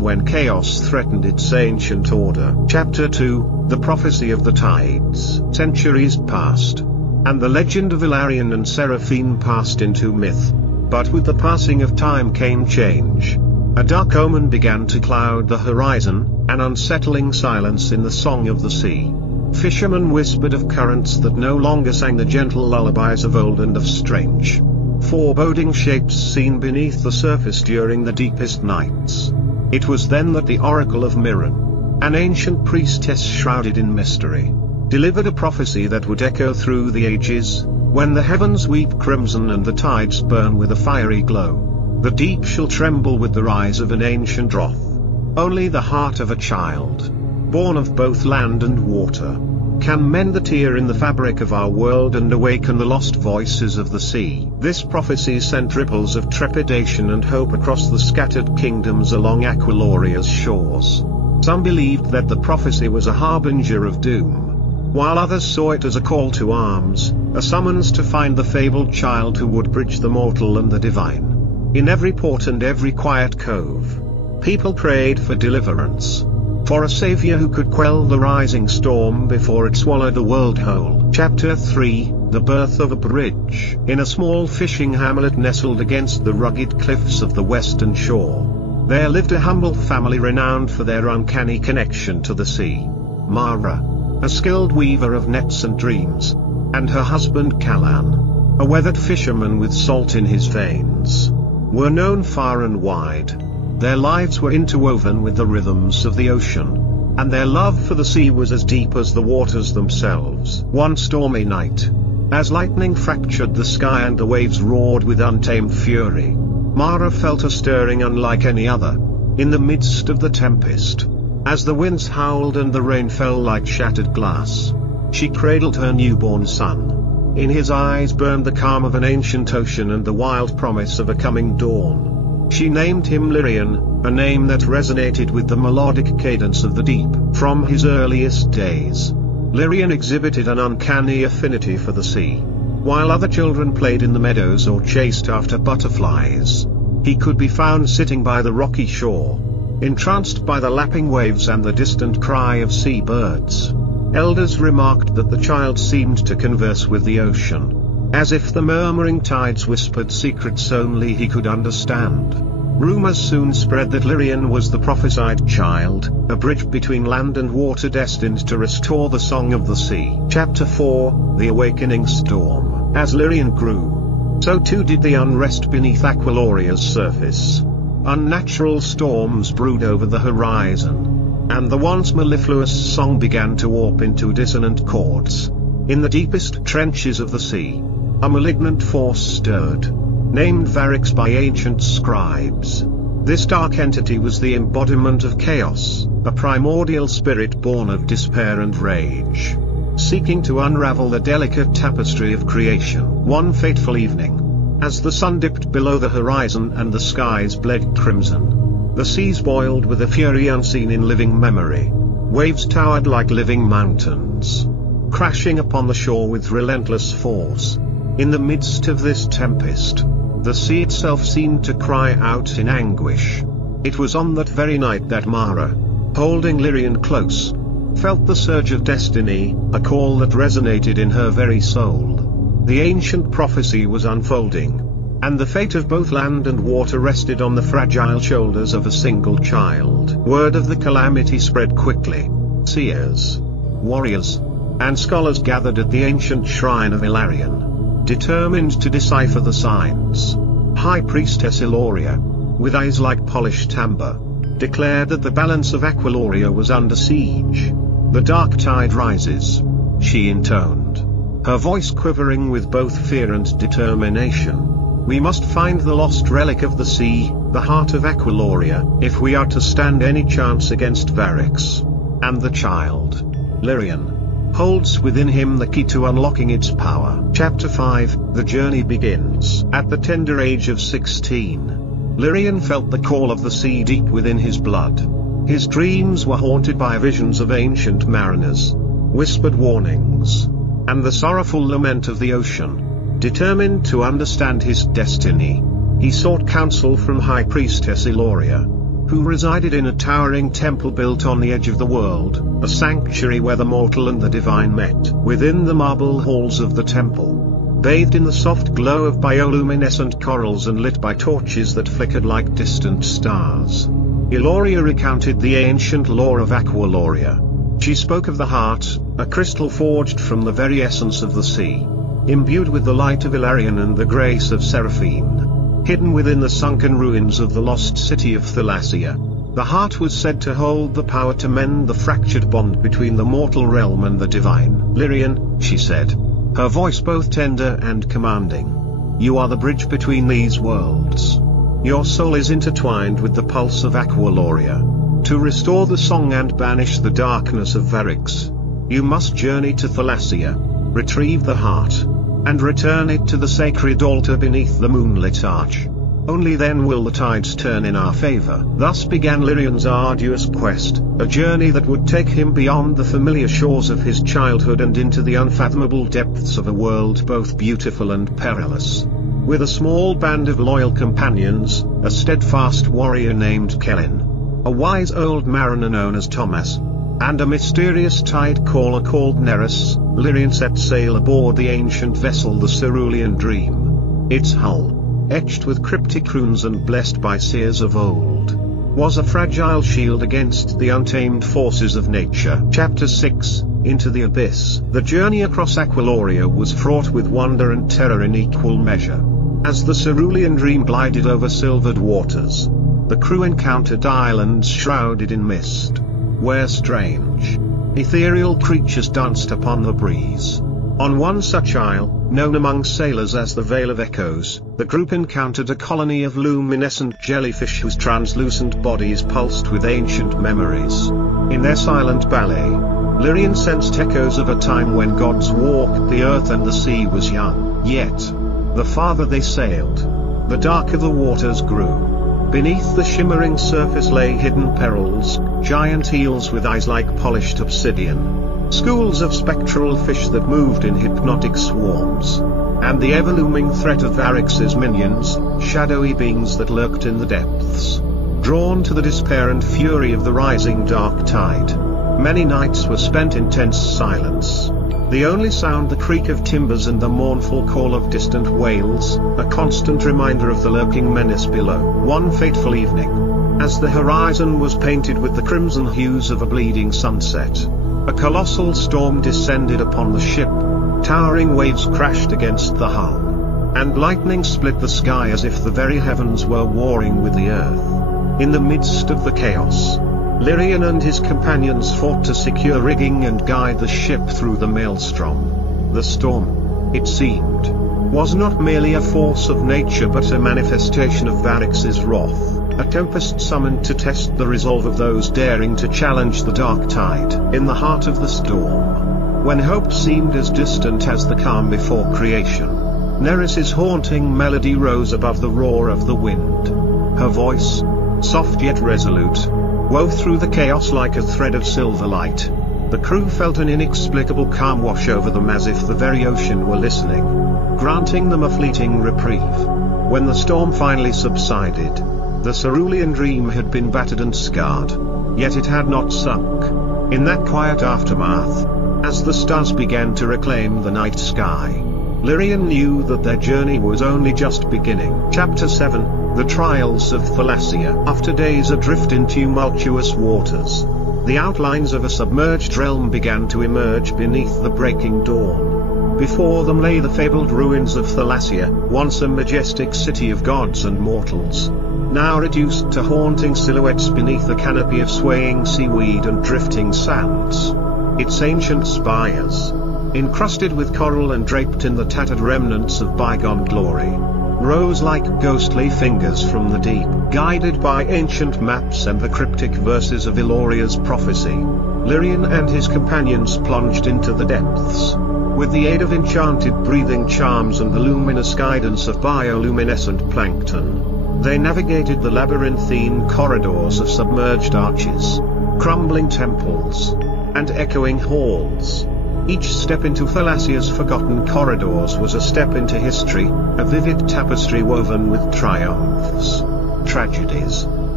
time when chaos threatened its ancient order. Chapter 2, The Prophecy of the Tides. Centuries passed, and the legend of Ilarion and Seraphine passed into myth. But with the passing of time came change. A dark omen began to cloud the horizon, an unsettling silence in the song of the sea. Fishermen whispered of currents that no longer sang the gentle lullabies of old and of strange, foreboding shapes seen beneath the surface during the deepest nights. It was then that the Oracle of Mirren, an ancient priestess shrouded in mystery, delivered a prophecy that would echo through the ages. When the heavens weep crimson and the tides burn with a fiery glow, the deep shall tremble with the rise of an ancient wrath. Only the heart of a child, born of both land and water, can mend the tear in the fabric of our world and awaken the lost voices of the sea. This prophecy sent ripples of trepidation and hope across the scattered kingdoms along Aqualoria's shores. Some believed that the prophecy was a harbinger of doom, while others saw it as a call to arms, a summons to find the fabled child who would bridge the mortal and the divine. In every port and every quiet cove, people prayed for deliverance, for a savior who could quell the rising storm before it swallowed the world whole. Chapter 3, The Birth of a Bridge. In a small fishing hamlet nestled against the rugged cliffs of the western shore, there lived a humble family renowned for their uncanny connection to the sea. Mara, a skilled weaver of nets and dreams, and her husband Callan, a weathered fisherman with salt in his veins, were known far and wide. Their lives were interwoven with the rhythms of the ocean, and their love for the sea was as deep as the waters themselves. One stormy night, as lightning fractured the sky and the waves roared with untamed fury, Mara felt a stirring unlike any other. In the midst of the tempest, as the winds howled and the rain fell like shattered glass, she cradled her newborn son. In his eyes burned the calm of an ancient ocean and the wild promise of a coming dawn. She named him Lirion, a name that resonated with the melodic cadence of the deep. From his earliest days, Lirion exhibited an uncanny affinity for the sea. While other children played in the meadows or chased after butterflies, he could be found sitting by the rocky shore, entranced by the lapping waves and the distant cry of sea birds. Elders remarked that the child seemed to converse with the ocean, as if the murmuring tides whispered secrets only he could understand. Rumors soon spread that Lirion was the prophesied child, a bridge between land and water destined to restore the song of the sea. Chapter 4, The Awakening Storm. As Lirion grew, so too did the unrest beneath Aqualoria's surface. Unnatural storms brewed over the horizon, and the once mellifluous song began to warp into dissonant chords. In the deepest trenches of the sea, a malignant force stirred, named Varix by ancient scribes. This dark entity was the embodiment of chaos, a primordial spirit born of despair and rage, seeking to unravel the delicate tapestry of creation. One fateful evening, as the sun dipped below the horizon and the skies bled crimson, the seas boiled with a fury unseen in living memory. Waves towered like living mountains, crashing upon the shore with relentless force. In the midst of this tempest, the sea itself seemed to cry out in anguish. It was on that very night that Mara, holding Lirion close, felt the surge of destiny, a call that resonated in her very soul. The ancient prophecy was unfolding, and the fate of both land and water rested on the fragile shoulders of a single child. Word of the calamity spread quickly. Seers, warriors, and scholars gathered at the ancient shrine of Ilarion, determined to decipher the signs. High Priestess Iloria, with eyes like polished amber, declared that the balance of Aqualoria was under siege. The dark tide rises, she intoned, her voice quivering with both fear and determination. We must find the lost relic of the sea, the heart of Aqualoria, if we are to stand any chance against Varix. And the child, Lirion, holds within him the key to unlocking its power. Chapter 5, The Journey Begins. At the tender age of 16, Lirion felt the call of the sea deep within his blood. His dreams were haunted by visions of ancient mariners, whispered warnings, and the sorrowful lament of the ocean. Determined to understand his destiny, he sought counsel from High Priestess Iloria, who resided in a towering temple built on the edge of the world, a sanctuary where the mortal and the divine met. Within the marble halls of the temple, bathed in the soft glow of bioluminescent corals and lit by torches that flickered like distant stars, Hilaria recounted the ancient lore of Aqualoria. She spoke of the heart, a crystal forged from the very essence of the sea, imbued with the light of Hilarion and the grace of Seraphine, hidden within the sunken ruins of the lost city of Thalassia. The heart was said to hold the power to mend the fractured bond between the mortal realm and the divine. "Lyrian," she said, her voice both tender and commanding, "you are the bridge between these worlds. Your soul is intertwined with the pulse of Aqualoria. To restore the song and banish the darkness of Varix, you must journey to Thalassia, retrieve the heart, and return it to the sacred altar beneath the moonlit arch. Only then will the tides turn in our favor." Thus began Lyrian's arduous quest, a journey that would take him beyond the familiar shores of his childhood and into the unfathomable depths of a world both beautiful and perilous. With a small band of loyal companions, a steadfast warrior named Kellen, a wise old mariner known as Thomas, and a mysterious tide caller called Nereus, Lyrian set sail aboard the ancient vessel the Cerulean Dream. Its hull, etched with cryptic runes and blessed by seers of old, was a fragile shield against the untamed forces of nature. Chapter 6, Into the Abyss. The journey across Aqualoria was fraught with wonder and terror in equal measure. As the Cerulean Dream glided over silvered waters, the crew encountered islands shrouded in mist, where strange, ethereal creatures danced upon the breeze. On one such isle, known among sailors as the Vale of Echoes, the group encountered a colony of luminescent jellyfish whose translucent bodies pulsed with ancient memories. In their silent ballet, Lyrian sensed echoes of a time when gods walked the earth and the sea was young. Yet, the farther they sailed, the darker the waters grew. Beneath the shimmering surface lay hidden perils, giant eels with eyes like polished obsidian, schools of spectral fish that moved in hypnotic swarms, and the ever-looming threat of Varix's minions, shadowy beings that lurked in the depths, drawn to the despair and fury of the rising dark tide. Many nights were spent in tense silence. The only sound the creak of timbers and the mournful call of distant whales, a constant reminder of the lurking menace below. One fateful evening, as the horizon was painted with the crimson hues of a bleeding sunset, a colossal storm descended upon the ship. Towering waves crashed against the hull, and lightning split the sky as if the very heavens were warring with the earth. In the midst of the chaos, Lyrian and his companions fought to secure rigging and guide the ship through the maelstrom. The storm, it seemed, was not merely a force of nature but a manifestation of Varix's wrath, a tempest summoned to test the resolve of those daring to challenge the dark tide. In the heart of the storm, when hope seemed as distant as the calm before creation, Nereus's haunting melody rose above the roar of the wind. Her voice, soft yet resolute, wove through the chaos like a thread of silver light. The crew felt an inexplicable calm wash over them as if the very ocean were listening, granting them a fleeting reprieve. When the storm finally subsided, the Cerulean Dream had been battered and scarred, yet it had not sunk. In that quiet aftermath, as the stars began to reclaim the night sky, Lyrian knew that their journey was only just beginning. Chapter 7, The Trials of Thalassia. After days adrift in tumultuous waters, the outlines of a submerged realm began to emerge beneath the breaking dawn. Before them lay the fabled ruins of Thalassia, once a majestic city of gods and mortals, now reduced to haunting silhouettes beneath a canopy of swaying seaweed and drifting sands. Its ancient spires, encrusted with coral and draped in the tattered remnants of bygone glory, rose like ghostly fingers from the deep. Guided by ancient maps and the cryptic verses of Hilaria's prophecy, Lyrian and his companions plunged into the depths. With the aid of enchanted breathing charms and the luminous guidance of bioluminescent plankton, they navigated the labyrinthine corridors of submerged arches, crumbling temples, and echoing halls. Each step into Thalassia's forgotten corridors was a step into history, a vivid tapestry woven with triumphs, tragedies,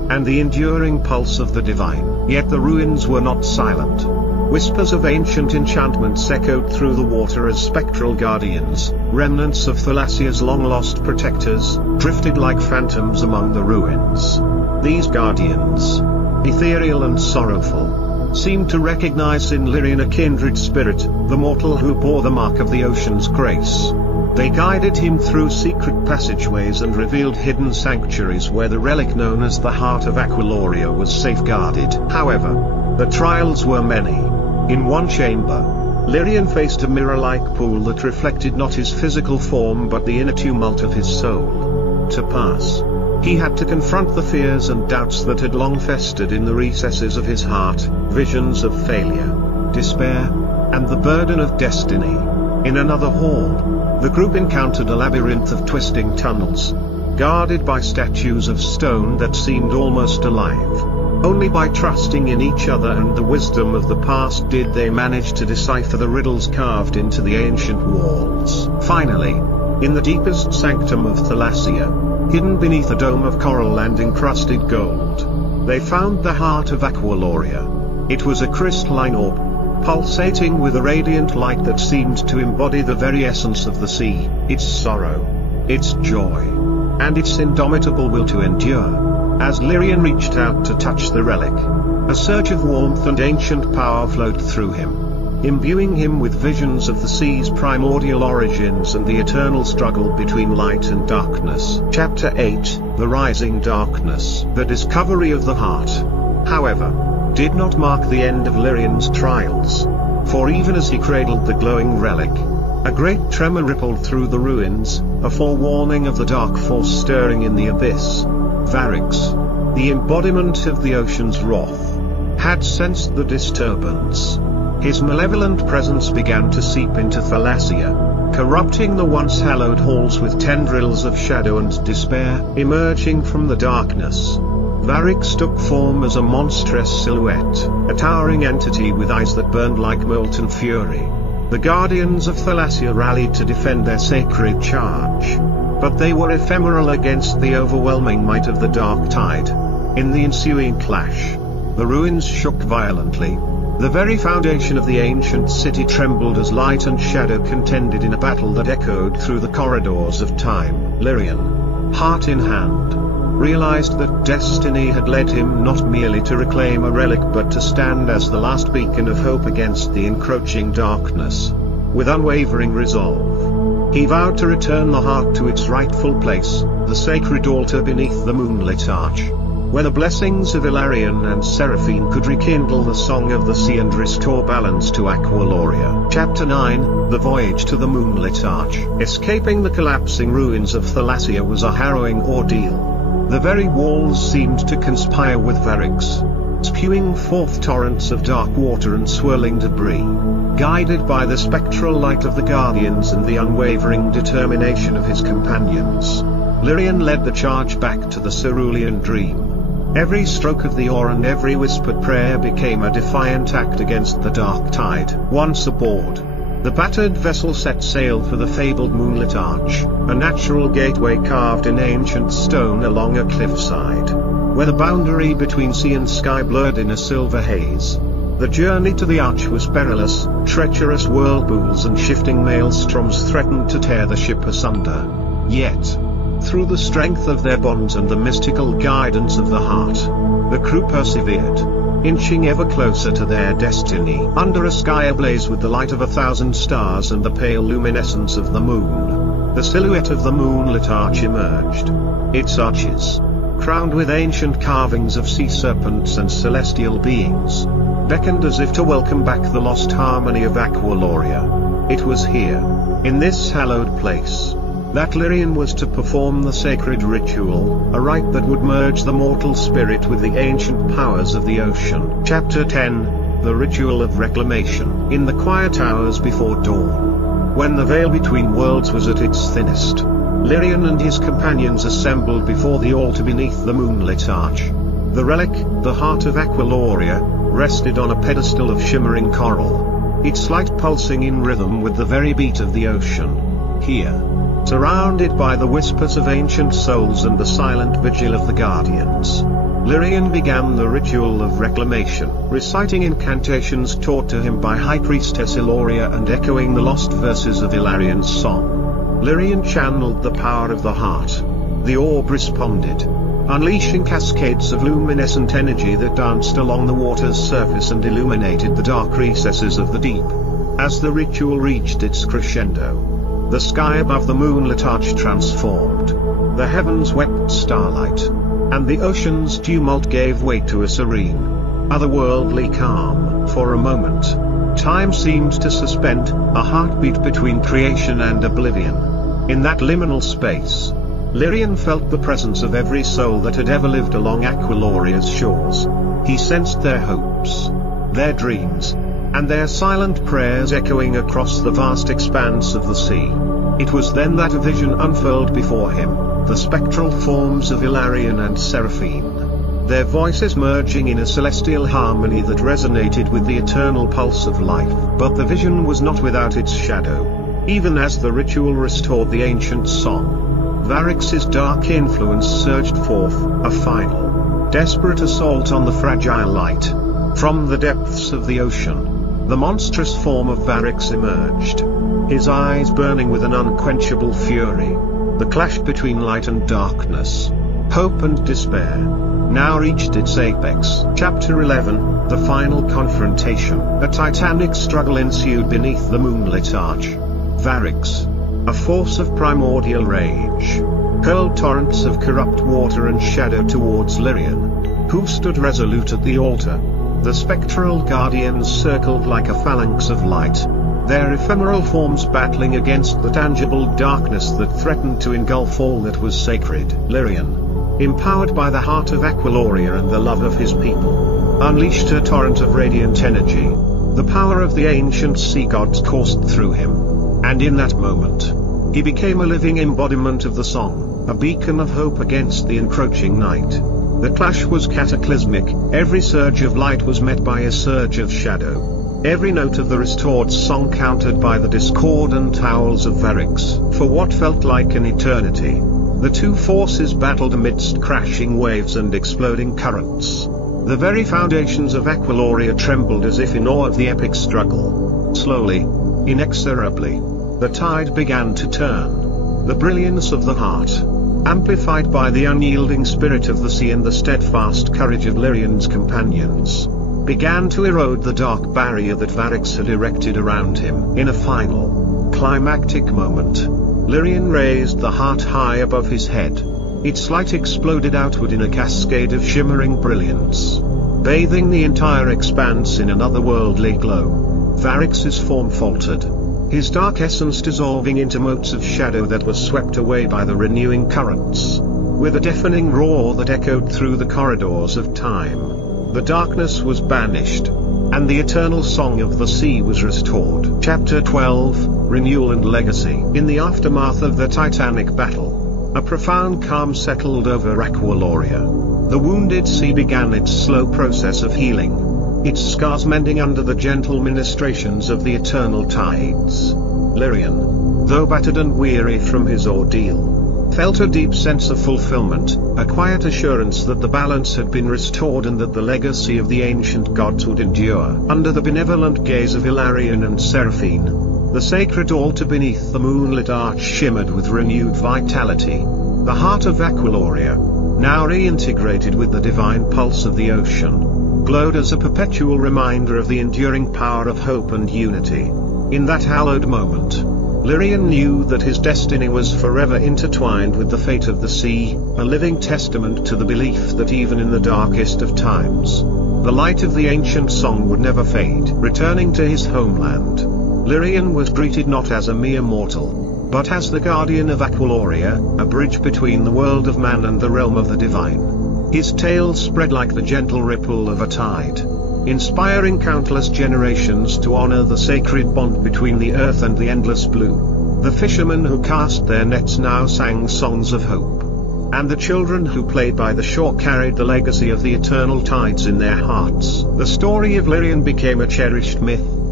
and the enduring pulse of the divine. Yet the ruins were not silent. Whispers of ancient enchantments echoed through the water as spectral guardians, remnants of Thalasia's long-lost protectors, drifted like phantoms among the ruins. These guardians, ethereal and sorrowful, seemed to recognize in Lyrian a kindred spirit, the mortal who bore the mark of the ocean's grace. They guided him through secret passageways and revealed hidden sanctuaries where the relic known as the Heart of Aqualoria was safeguarded. However, the trials were many. In one chamber, Lyrian faced a mirror-like pool that reflected not his physical form but the inner tumult of his soul. To pass, he had to confront the fears and doubts that had long festered in the recesses of his heart, visions of failure, despair, and the burden of destiny. In another hall, the group encountered a labyrinth of twisting tunnels, guarded by statues of stone that seemed almost alive. Only by trusting in each other and the wisdom of the past did they manage to decipher the riddles carved into the ancient walls. Finally, in the deepest sanctum of Thalasia, hidden beneath a dome of coral and encrusted gold, they found the Heart of Aqualoria. It was a crystalline orb, pulsating with a radiant light that seemed to embody the very essence of the sea, its sorrow, its joy, and its indomitable will to endure. As Lyrian reached out to touch the relic, a surge of warmth and ancient power flowed through him, imbuing him with visions of the sea's primordial origins and the eternal struggle between light and darkness. Chapter 8, The Rising Darkness. The discovery of the heart, however, did not mark the end of Lyrian's trials, for even as he cradled the glowing relic, a great tremor rippled through the ruins, a forewarning of the dark force stirring in the abyss. Varix, the embodiment of the ocean's wrath, had sensed the disturbance. His malevolent presence began to seep into Thalasia, corrupting the once hallowed halls with tendrils of shadow and despair. Emerging from the darkness, Varix took form as a monstrous silhouette, a towering entity with eyes that burned like molten fury. The guardians of Thalasia rallied to defend their sacred charge, but they were ephemeral against the overwhelming might of the dark tide. In the ensuing clash, the ruins shook violently. The very foundation of the ancient city trembled as light and shadow contended in a battle that echoed through the corridors of time. Lyrian, heart in hand, realized that destiny had led him not merely to reclaim a relic but to stand as the last beacon of hope against the encroaching darkness. With unwavering resolve, he vowed to return the heart to its rightful place, the sacred altar beneath the moonlit arch, where the blessings of Ilarion and Seraphine could rekindle the song of the sea and restore balance to Aqualoria. Chapter 9, The Voyage to the Moonlit Arch. Escaping the collapsing ruins of Thalasia was a harrowing ordeal. The very walls seemed to conspire with Varix, spewing forth torrents of dark water and swirling debris. Guided by the spectral light of the guardians and the unwavering determination of his companions, Lyrian led the charge back to the cerulean dream. Every stroke of the oar and every whispered prayer became a defiant act against the dark tide. Once aboard, the battered vessel set sail for the fabled moonlit arch, a natural gateway carved in ancient stone along a cliffside, where the boundary between sea and sky blurred in a silver haze. The journey to the arch was perilous. Treacherous whirlpools and shifting maelstroms threatened to tear the ship asunder. Yet, through the strength of their bonds and the mystical guidance of the heart, the crew persevered, inching ever closer to their destiny. Under a sky ablaze with the light of 1,000 stars and the pale luminescence of the moon, the silhouette of the moonlit arch emerged. Its arches, crowned with ancient carvings of sea serpents and celestial beings, beckoned as if to welcome back the lost harmony of Aqualoria. It was here, in this hallowed place, that Lyrian was to perform the sacred ritual, a rite that would merge the mortal spirit with the ancient powers of the ocean. Chapter 10, The Ritual of Reclamation. In the quiet hours before dawn, when the veil between worlds was at its thinnest, Lyrian and his companions assembled before the altar beneath the moonlit arch. The relic, the Heart of Aqualoria, rested on a pedestal of shimmering coral, its light pulsing in rhythm with the very beat of the ocean. Here, Surrounded by the whispers of ancient souls and the silent vigil of the guardians, Lirian began the ritual of reclamation, reciting incantations taught to him by High Priestess Iloria and echoing the lost verses of Ilarian's song. Lirian channeled the power of the heart. The orb responded, unleashing cascades of luminescent energy that danced along the water's surface and illuminated the dark recesses of the deep. As the ritual reached its crescendo, the sky above the moonlit arch transformed. The heavens wept starlight, and the ocean's tumult gave way to a serene, otherworldly calm. For a moment, time seemed to suspend, a heartbeat between creation and oblivion. In that liminal space, Lirian felt the presence of every soul that had ever lived along Aqualoria's shores. He sensed their hopes, their dreams, and their silent prayers echoing across the vast expanse of the sea. It was then that a vision unfurled before him, the spectral forms of Ilarian and Seraphine, their voices merging in a celestial harmony that resonated with the eternal pulse of life. But the vision was not without its shadow. Even as the ritual restored the ancient song, Varix's dark influence surged forth, a final, desperate assault on the fragile light. From the depths of the ocean, the monstrous form of Varix emerged, his eyes burning with an unquenchable fury. The clash between light and darkness, hope and despair, now reached its apex. Chapter 11, The Final Confrontation. A titanic struggle ensued beneath the moonlit arch. Varix, a force of primordial rage, hurled torrents of corrupt water and shadow towards Lirian, who stood resolute at the altar. The spectral guardians circled like a phalanx of light, their ephemeral forms battling against the tangible darkness that threatened to engulf all that was sacred. Lirian, empowered by the heart of Aqualoria and the love of his people, unleashed a torrent of radiant energy. The power of the ancient sea gods coursed through him, and in that moment, he became a living embodiment of the song, a beacon of hope against the encroaching night. The clash was cataclysmic. Every surge of light was met by a surge of shadow. Every note of the restored song countered by the discordant howls of Varix. For what felt like an eternity, the two forces battled amidst crashing waves and exploding currents. The very foundations of Aqualoria trembled as if in awe of the epic struggle. Slowly, inexorably, the tide began to turn. The brilliance of the heart, amplified by the unyielding spirit of the sea and the steadfast courage of Lirian's companions, began to erode the dark barrier that Varix had erected around him. In a final, climactic moment, Lirian raised the heart high above his head. Its light exploded outward in a cascade of shimmering brilliance, bathing the entire expanse in an otherworldly glow. Varix's form faltered, his dark essence dissolving into motes of shadow that were swept away by the renewing currents. With a deafening roar that echoed through the corridors of time, the darkness was banished, and the eternal song of the sea was restored. Chapter 12, Renewal and Legacy. In the aftermath of the titanic battle, a profound calm settled over Aqualoria. The wounded sea began its slow process of healing, its scars mending under the gentle ministrations of the eternal tides. Lirian, though battered and weary from his ordeal, felt a deep sense of fulfillment, a quiet assurance that the balance had been restored and that the legacy of the ancient gods would endure. Under the benevolent gaze of Ilarian and Seraphine, the sacred altar beneath the moonlit arch shimmered with renewed vitality. The heart of Aqualoria, now reintegrated with the divine pulse of the ocean, glowed as a perpetual reminder of the enduring power of hope and unity. In that hallowed moment, Lirian knew that his destiny was forever intertwined with the fate of the sea, a living testament to the belief that even in the darkest of times, the light of the ancient song would never fade. Returning to his homeland, Lirian was greeted not as a mere mortal, but as the guardian of Aqualoria, a bridge between the world of man and the realm of the divine. His tale spread like the gentle ripple of a tide, inspiring countless generations to honor the sacred bond between the earth and the endless blue. The fishermen who cast their nets now sang songs of hope, and the children who played by the shore carried the legacy of the eternal tides in their hearts. The story of Lirian became a cherished myth,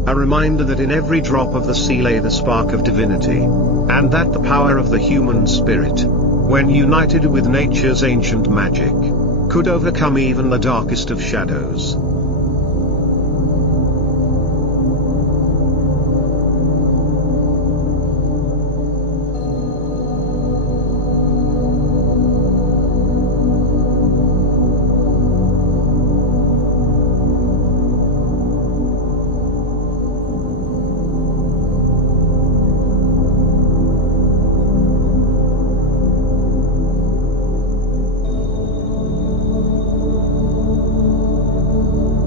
a reminder that in every drop of the sea lay the spark of divinity, and that the power of the human spirit, when united with nature's ancient magic, could overcome even the darkest of shadows.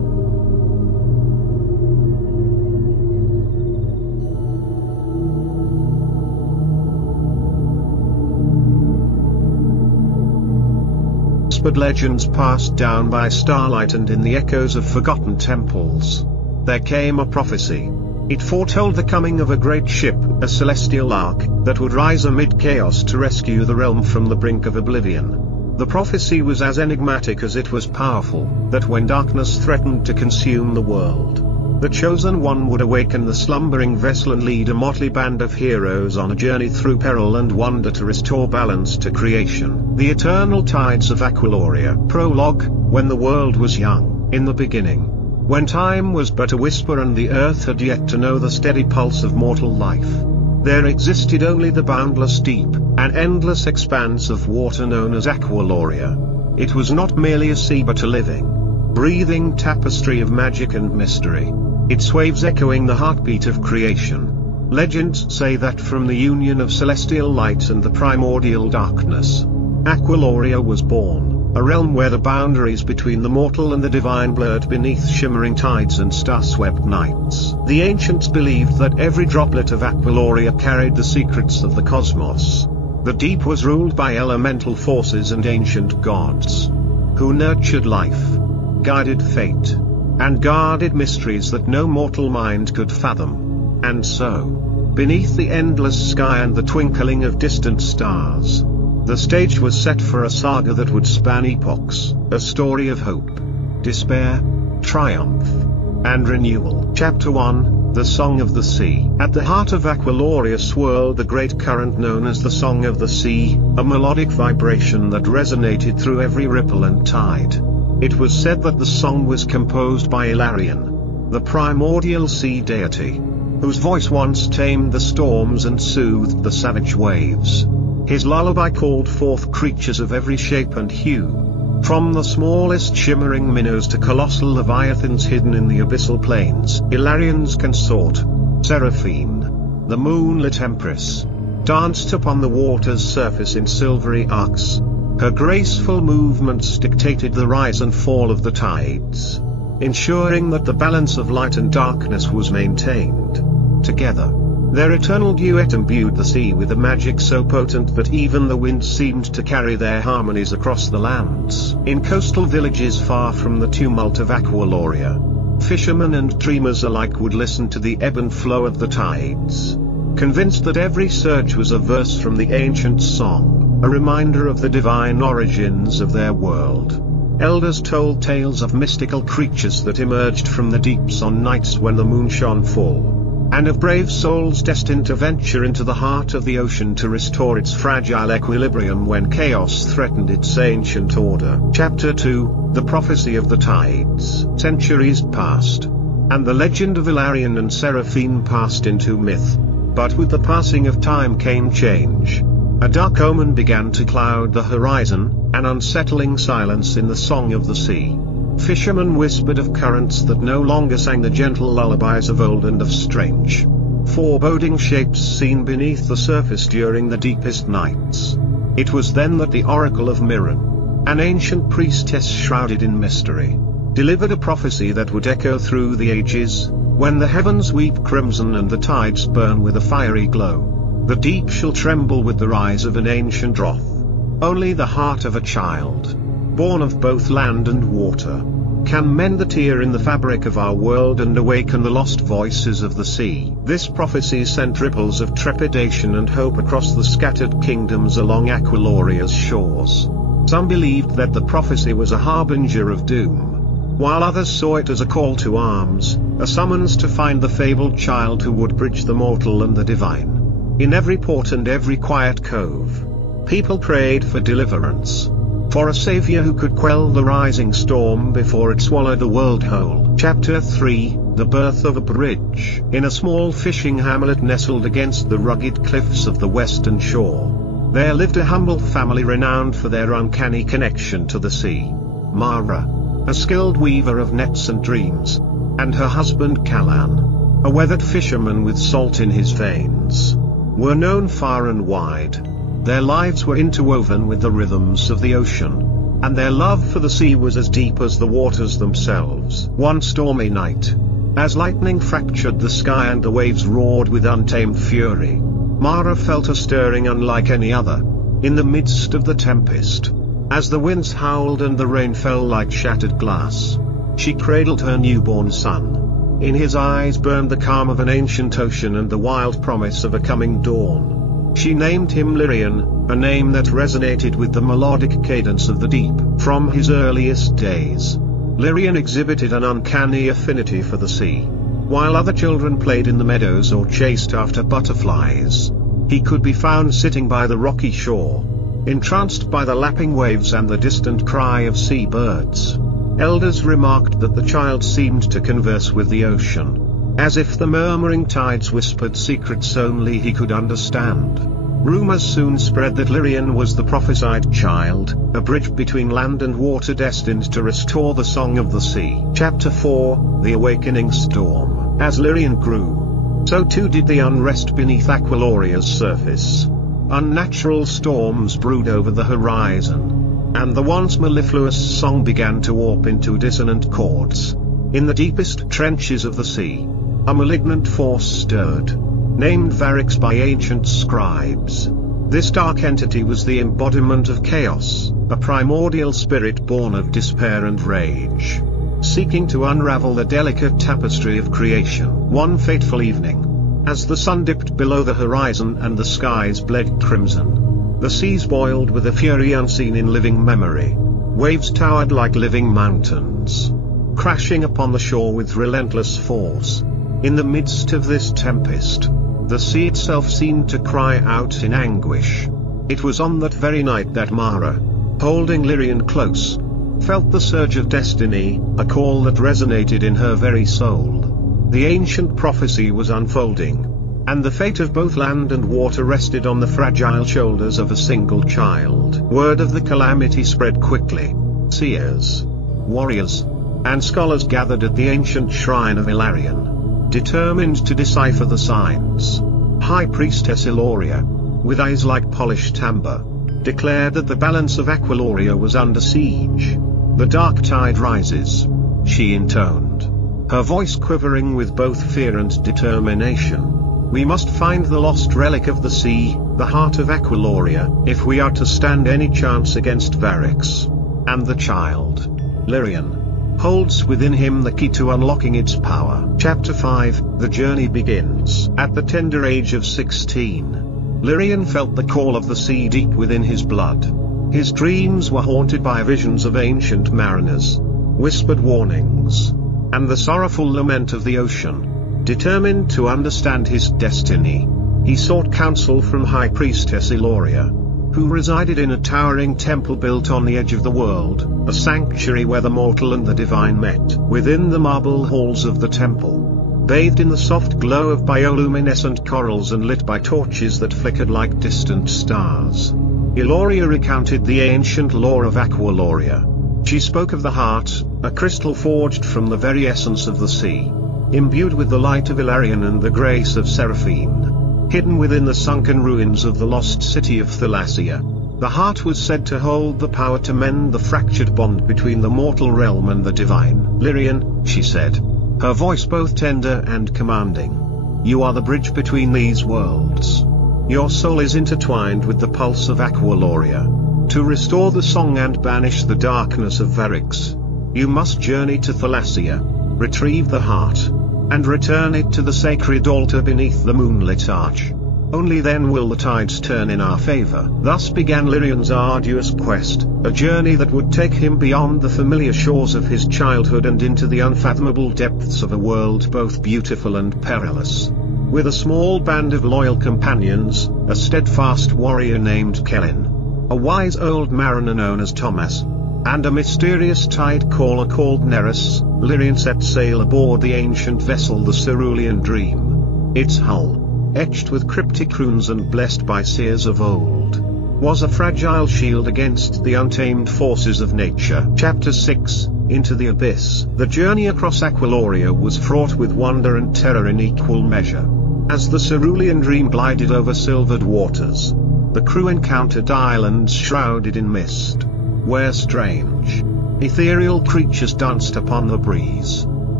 whispered legends passed down by starlight and in the echoes of forgotten temples, there came a prophecy. It foretold the coming of a great ship, a celestial ark, that would rise amid chaos to rescue the realm from the brink of oblivion. The prophecy was as enigmatic as it was powerful, that when darkness threatened to consume the world, the chosen one would awaken the slumbering vessel and lead a motley band of heroes on a journey through peril and wonder to restore balance to creation. The eternal tides of Aqualoria. Prologue. When the world was young, in the beginning, when time was but a whisper and the earth had yet to know the steady pulse of mortal life, there existed only the boundless deep, an endless expanse of water known as Aqualoria. It was not merely a sea but a living, breathing tapestry of magic and mystery, its waves echoing the heartbeat of creation. Legends say that from the union of celestial light and the primordial darkness, Aqualoria was born. A realm where the boundaries between the mortal and the divine blurred beneath shimmering tides and star-swept nights. The ancients believed that every droplet of Aqualoria carried the secrets of the cosmos. The deep was ruled by elemental forces and ancient gods, who nurtured life, guided fate, and guarded mysteries that no mortal mind could fathom. And so, beneath the endless sky and the twinkling of distant stars, the stage was set for a saga that would span epochs, a story of hope, despair, triumph, and renewal. Chapter 1, The Song of the Sea. At the heart of Aqualoria swirled the great current known as the Song of the Sea, a melodic vibration that resonated through every ripple and tide. It was said that the song was composed by Ilarion, the primordial sea deity, whose voice once tamed the storms and soothed the savage waves. His lullaby called forth creatures of every shape and hue, from the smallest shimmering minnows to colossal leviathans hidden in the abyssal plains. Ilarion's consort, Seraphine, the moonlit empress, danced upon the water's surface in silvery arcs. Her graceful movements dictated the rise and fall of the tides, ensuring that the balance of light and darkness was maintained. Together, their eternal duet imbued the sea with a magic so potent that even the wind seemed to carry their harmonies across the lands. In coastal villages far from the tumult of Aqualoria, fishermen and dreamers alike would listen to the ebb and flow of the tides, convinced that every surge was a verse from the ancient song, a reminder of the divine origins of their world. Elders told tales of mystical creatures that emerged from the deeps on nights when the moon shone full, and of brave souls destined to venture into the heart of the ocean to restore its fragile equilibrium when chaos threatened its ancient order. Chapter 2, The Prophecy of the Tides. Centuries passed, and the legend of Ilarion and Seraphine passed into myth. But with the passing of time came change. A dark omen began to cloud the horizon, an unsettling silence in the song of the sea. Fishermen whispered of currents that no longer sang the gentle lullabies of old and of strange, foreboding shapes seen beneath the surface during the deepest nights. It was then that the Oracle of Mirren, an ancient priestess shrouded in mystery, delivered a prophecy that would echo through the ages. When the heavens weep crimson and the tides burn with a fiery glow, the deep shall tremble with the rise of an ancient wrath. Only the heart of a child, born of both land and water, can mend the tear in the fabric of our world and awaken the lost voices of the sea. This prophecy sent ripples of trepidation and hope across the scattered kingdoms along Aqualoria's shores. Some believed that the prophecy was a harbinger of doom, while others saw it as a call to arms, a summons to find the fabled child who would bridge the mortal and the divine. In every port and every quiet cove, people prayed for deliverance, for a savior who could quell the rising storm before it swallowed the world whole. Chapter 3, The Birth of a Bridge. In a small fishing hamlet nestled against the rugged cliffs of the western shore, there lived a humble family renowned for their uncanny connection to the sea. Mara, a skilled weaver of nets and dreams, and her husband Callan, a weathered fisherman with salt in his veins, were known far and wide. Their lives were interwoven with the rhythms of the ocean, and their love for the sea was as deep as the waters themselves. One stormy night, as lightning fractured the sky and the waves roared with untamed fury, Mara felt a stirring unlike any other. In the midst of the tempest, As the winds howled and the rain fell like shattered glass, she cradled her newborn son. In his eyes burned the calm of an ancient ocean and the wild promise of a coming dawn. She named him Lirian, a name that resonated with the melodic cadence of the deep. From his earliest days, Lirian exhibited an uncanny affinity for the sea. While other children played in the meadows or chased after butterflies, he could be found sitting by the rocky shore, entranced by the lapping waves and the distant cry of seabirds. Elders remarked that the child seemed to converse with the ocean, as if the murmuring tides whispered secrets only he could understand. Rumors soon spread that Lirian was the prophesied child, a bridge between land and water destined to restore the song of the sea. Chapter 4, The Awakening Storm. As Lirian grew, so too did the unrest beneath Aqualoria's surface. Unnatural storms brewed over the horizon, and the once mellifluous song began to warp into dissonant chords. In the deepest trenches of the sea, a malignant force stirred, named Varix by ancient scribes. This dark entity was the embodiment of chaos, a primordial spirit born of despair and rage, seeking to unravel the delicate tapestry of creation. One fateful evening, as the sun dipped below the horizon and the skies bled crimson, the seas boiled with a fury unseen in living memory. Waves towered like living mountains, crashing upon the shore with relentless force. In the midst of this tempest, the sea itself seemed to cry out in anguish. It was on that very night that Mara, holding Lirian close, felt the surge of destiny, a call that resonated in her very soul. The ancient prophecy was unfolding, and the fate of both land and water rested on the fragile shoulders of a single child. Word of the calamity spread quickly. Seers, warriors, and scholars gathered at the ancient shrine of Ilarion, determined to decipher the signs. High Priestess Iloria, with eyes like polished amber, declared that the balance of Aqualoria was under siege. The dark tide rises, she intoned, her voice quivering with both fear and determination. We must find the lost relic of the sea, the heart of Aqualoria, if we are to stand any chance against Varix. And the child, Lirian, holds within him the key to unlocking its power. Chapter 5, The Journey Begins. At the tender age of 16, Lirian felt the call of the sea deep within his blood. His dreams were haunted by visions of ancient mariners, whispered warnings, and the sorrowful lament of the ocean. Determined to understand his destiny, he sought counsel from High Priestess Iloria, who resided in a towering temple built on the edge of the world, a sanctuary where the mortal and the divine met. Within the marble halls of the temple, bathed in the soft glow of bioluminescent corals and lit by torches that flickered like distant stars, Iloria recounted the ancient lore of Aqualoria. She spoke of the heart, a crystal forged from the very essence of the sea, imbued with the light of Ilarion and the grace of Seraphine, hidden within the sunken ruins of the lost city of Thalassia. The heart was said to hold the power to mend the fractured bond between the mortal realm and the divine. Lirian, she said, her voice both tender and commanding, you are the bridge between these worlds. Your soul is intertwined with the pulse of Aqualoria. To restore the song and banish the darkness of Varix, you must journey to Thalassia, retrieve the heart, and return it to the sacred altar beneath the moonlit arch. Only then will the tides turn in our favor. Thus began Lirian's arduous quest, a journey that would take him beyond the familiar shores of his childhood and into the unfathomable depths of a world both beautiful and perilous. With a small band of loyal companions, a steadfast warrior named Kellen, a wise old mariner known as Thomas, and a mysterious tide caller called Nereus, Lirian set sail aboard the ancient vessel the Cerulean Dream. Its hull, etched with cryptic runes and blessed by seers of old, was a fragile shield against the untamed forces of nature. Chapter 6, Into the Abyss. The journey across Aqualoria was fraught with wonder and terror in equal measure. As the Cerulean Dream glided over silvered waters, the crew encountered islands shrouded in mist, where strange, ethereal creatures danced upon the breeze.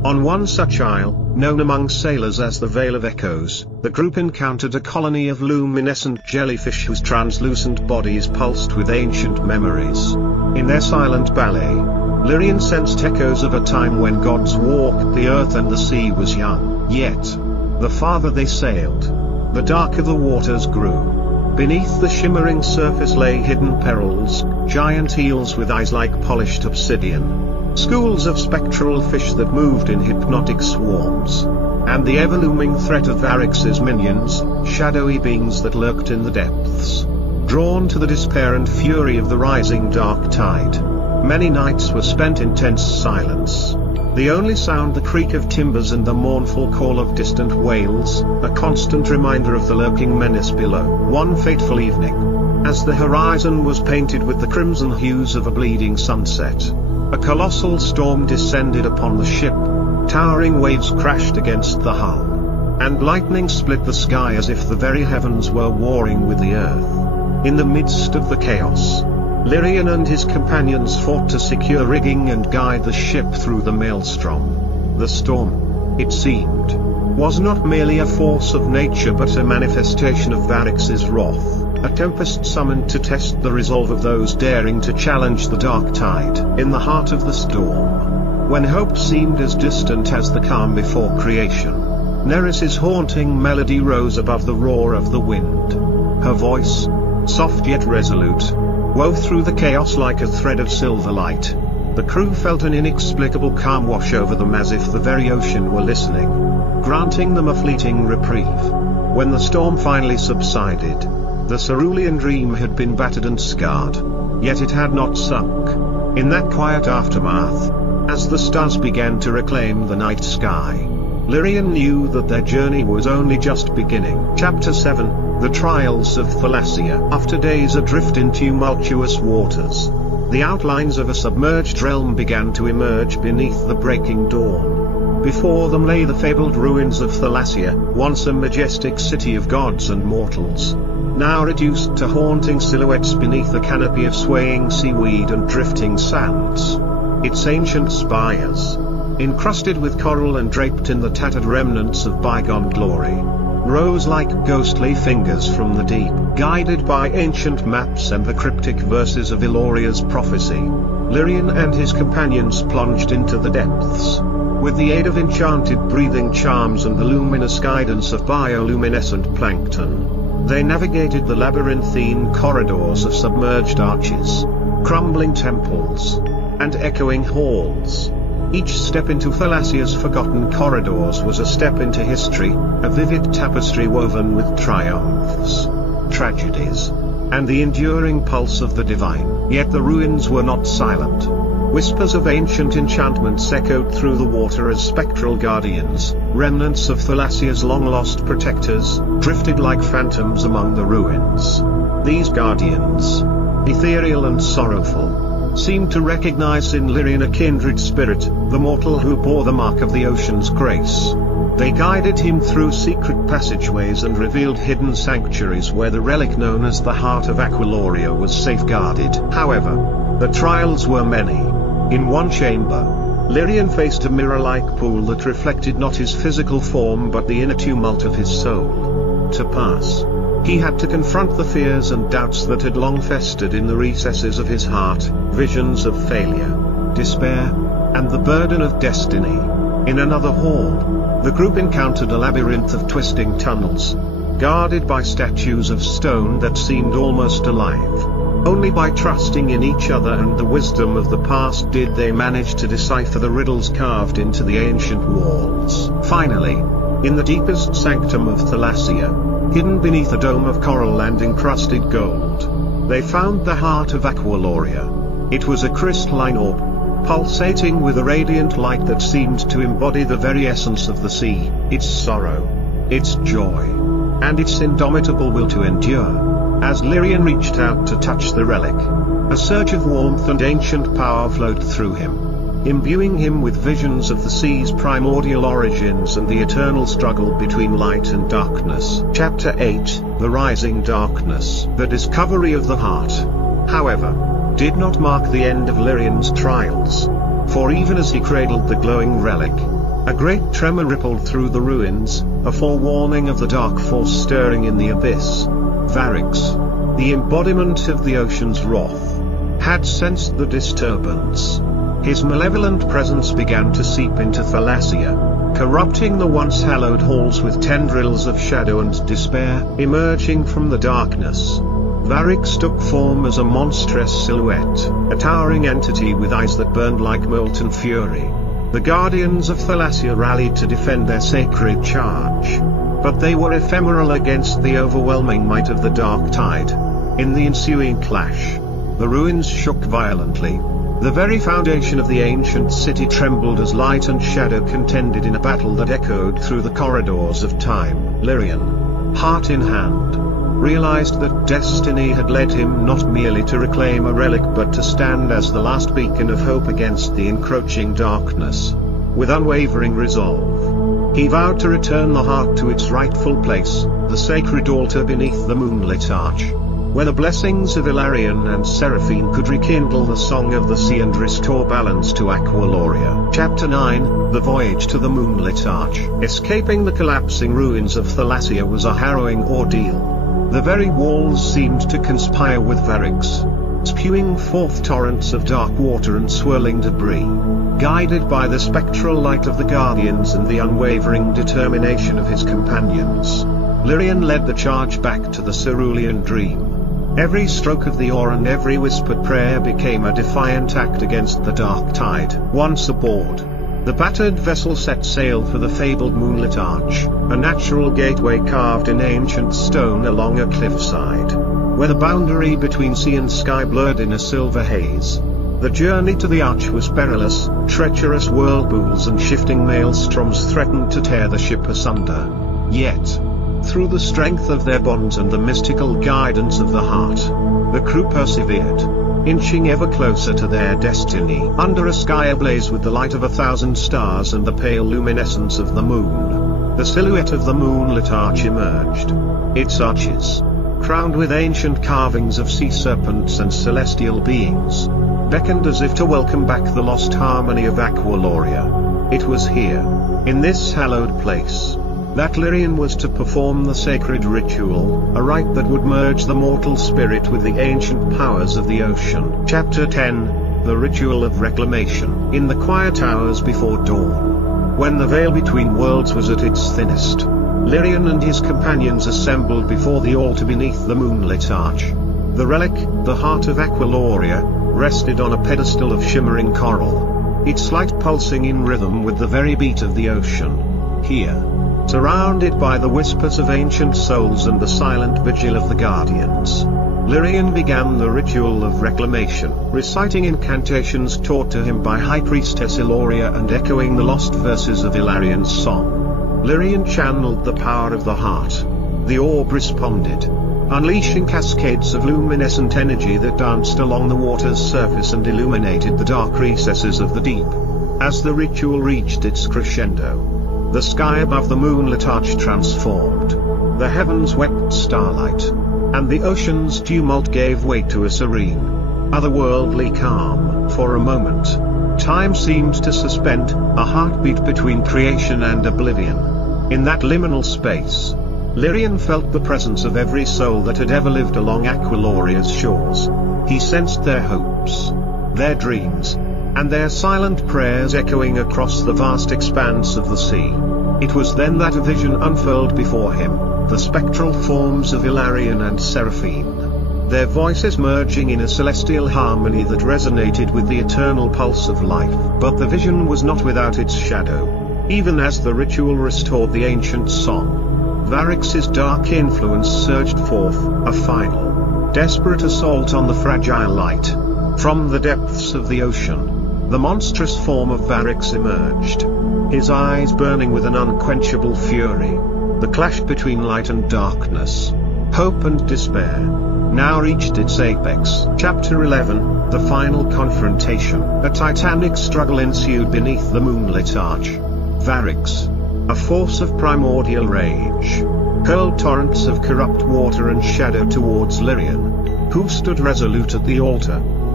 On one such isle, known among sailors as the Vale of Echoes, the group encountered a colony of luminescent jellyfish whose translucent bodies pulsed with ancient memories. In their silent ballet, Lyrian sensed echoes of a time when gods walked the earth and the sea was young. Yet, the farther they sailed, the darker the waters grew. Beneath the shimmering surface lay hidden perils, giant eels with eyes like polished obsidian, schools of spectral fish that moved in hypnotic swarms, and the ever-looming threat of Varix's minions, shadowy beings that lurked in the depths, drawn to the despair and fury of the rising dark tide. Many nights were spent in tense silence. The only sound the creak of timbers and the mournful call of distant whales, a constant reminder of the lurking menace below. One fateful evening, as the horizon was painted with the crimson hues of a bleeding sunset, a colossal storm descended upon the ship. Towering waves crashed against the hull, and lightning split the sky as if the very heavens were warring with the earth. In the midst of the chaos, Lyrian and his companions fought to secure rigging and guide the ship through the maelstrom. The storm, it seemed, was not merely a force of nature but a manifestation of Varix's wrath, a tempest summoned to test the resolve of those daring to challenge the dark tide. In the heart of the storm, when hope seemed as distant as the calm before creation, Neris's haunting melody rose above the roar of the wind. Her voice, soft yet resolute, wove through the chaos like a thread of silver light. The crew felt an inexplicable calm wash over them as if the very ocean were listening, granting them a fleeting reprieve. When the storm finally subsided, the cerulean dream had been battered and scarred, yet it had not sunk. In that quiet aftermath, as the stars began to reclaim the night sky, Lyrian knew that their journey was only just beginning. Chapter 7, The Trials of Thalassia. After days adrift in tumultuous waters, the outlines of a submerged realm began to emerge beneath the breaking dawn. Before them lay the fabled ruins of Thalassia, once a majestic city of gods and mortals, now reduced to haunting silhouettes beneath a canopy of swaying seaweed and drifting sands. Its ancient spires, encrusted with coral and draped in the tattered remnants of bygone glory, rose like ghostly fingers from the deep. Guided by ancient maps and the cryptic verses of Iloria's prophecy, Lyrian and his companions plunged into the depths. With the aid of enchanted breathing charms and the luminous guidance of bioluminescent plankton, they navigated the labyrinthine corridors of submerged arches, crumbling temples, and echoing halls. Each step into Thalassia's forgotten corridors was a step into history, a vivid tapestry woven with triumphs, tragedies, and the enduring pulse of the divine. Yet the ruins were not silent. Whispers of ancient enchantments echoed through the water as spectral guardians, remnants of Thalassia's long-lost protectors, drifted like phantoms among the ruins. These guardians, ethereal and sorrowful, seemed to recognize in Lyrian a kindred spirit, the mortal who bore the mark of the ocean's grace. They guided him through secret passageways and revealed hidden sanctuaries where the relic known as the Heart of Aqualoria was safeguarded. However, the trials were many. In one chamber, Lyrian faced a mirror-like pool that reflected not his physical form but the inner tumult of his soul. To pass, he had to confront the fears and doubts that had long festered in the recesses of his heart, visions of failure, despair, and the burden of destiny. In another hall, the group encountered a labyrinth of twisting tunnels, guarded by statues of stone that seemed almost alive. Only by trusting in each other and the wisdom of the past did they manage to decipher the riddles carved into the ancient walls. Finally, in the deepest sanctum of Thalassia, hidden beneath a dome of coral and encrusted gold, they found the Heart of Aqualoria. It was a crystalline orb, pulsating with a radiant light that seemed to embody the very essence of the sea, its sorrow, its joy, and its indomitable will to endure. As Lyrian reached out to touch the relic, a surge of warmth and ancient power flowed through him, imbuing him with visions of the sea's primordial origins and the eternal struggle between light and darkness. Chapter 8, The Rising Darkness. The discovery of the heart, however, did not mark the end of Lyrian's trials, for even as he cradled the glowing relic, A great tremor rippled through the ruins, a forewarning of the dark force stirring in the abyss. Varix, the embodiment of the ocean's wrath, had sensed the disturbance. His malevolent presence began to seep into Thalassia, corrupting the once hallowed halls with tendrils of shadow and despair. Emerging from the darkness, Varix took form as a monstrous silhouette, a towering entity with eyes that burned like molten fury. The guardians of Thalassia rallied to defend their sacred charge, but they were ephemeral against the overwhelming might of the dark tide. In the ensuing clash, the ruins shook violently. The very foundation of the ancient city trembled as light and shadow contended in a battle that echoed through the corridors of time. Lyrian, heart in hand, realized that destiny had led him not merely to reclaim a relic but to stand as the last beacon of hope against the encroaching darkness. With unwavering resolve, he vowed to return the heart to its rightful place, the sacred altar beneath the moonlit arch, where the blessings of Ilarion and Seraphine could rekindle the song of the sea and restore balance to Aqualoria. Chapter 9, The Voyage to the Moonlit Arch. Escaping the collapsing ruins of Thalassia was a harrowing ordeal. The very walls seemed to conspire with Varix, spewing forth torrents of dark water and swirling debris. Guided by the spectral light of the Guardians and the unwavering determination of his companions, Lyrian led the charge back to the cerulean dream. Every stroke of the oar and every whispered prayer became a defiant act against the dark tide. Once aboard, the battered vessel set sail for the fabled moonlit arch, a natural gateway carved in ancient stone along a cliffside, where the boundary between sea and sky blurred in a silver haze. The journey to the arch was perilous. Treacherous whirlpools and shifting maelstroms threatened to tear the ship asunder. Yet, through the strength of their bonds and the mystical guidance of the heart, the crew persevered, inching ever closer to their destiny. Under a sky ablaze with the light of 1,000 stars and the pale luminescence of the moon, the silhouette of the moonlit arch emerged. Its arches, crowned with ancient carvings of sea serpents and celestial beings, beckoned as if to welcome back the lost harmony of Aqualoria. It was here, in this hallowed place, that Lyrian was to perform the sacred ritual, a rite that would merge the mortal spirit with the ancient powers of the ocean. Chapter 10, The Ritual of Reclamation. In the quiet hours before dawn, when the veil between worlds was at its thinnest, Lyrian and his companions assembled before the altar beneath the moonlit arch. The relic, the heart of Aqualoria, rested on a pedestal of shimmering coral, its light pulsing in rhythm with the very beat of the ocean. Here, surrounded by the whispers of ancient souls and the silent vigil of the Guardians, Lyrian began the ritual of reclamation, reciting incantations taught to him by High Priestess Iloria and echoing the lost verses of Ilarion's song. Lyrian channeled the power of the heart. The orb responded, unleashing cascades of luminescent energy that danced along the water's surface and illuminated the dark recesses of the deep. As the ritual reached its crescendo, the sky above the moonlit arch transformed. The heavens wept starlight, and the ocean's tumult gave way to a serene, otherworldly calm. For a moment, time seemed to suspend, a heartbeat between creation and oblivion. In that liminal space, Lyrian felt the presence of every soul that had ever lived along Aqualoria's shores. He sensed their hopes, their dreams, and their silent prayers echoing across the vast expanse of the sea. It was then that a vision unfurled before him, the spectral forms of Ilarion and Seraphine, their voices merging in a celestial harmony that resonated with the eternal pulse of life. But the vision was not without its shadow. Even as the ritual restored the ancient song, Varix's dark influence surged forth, a final, desperate assault on the fragile light. From the depths of the ocean, the monstrous form of Varix emerged, his eyes burning with an unquenchable fury. The clash between light and darkness, hope and despair, now reached its apex. Chapter 11, The Final Confrontation. A titanic struggle ensued beneath the moonlit arch. Varix, a force of primordial rage, hurled torrents of corrupt water and shadow towards Lyrian, who stood resolute at the altar.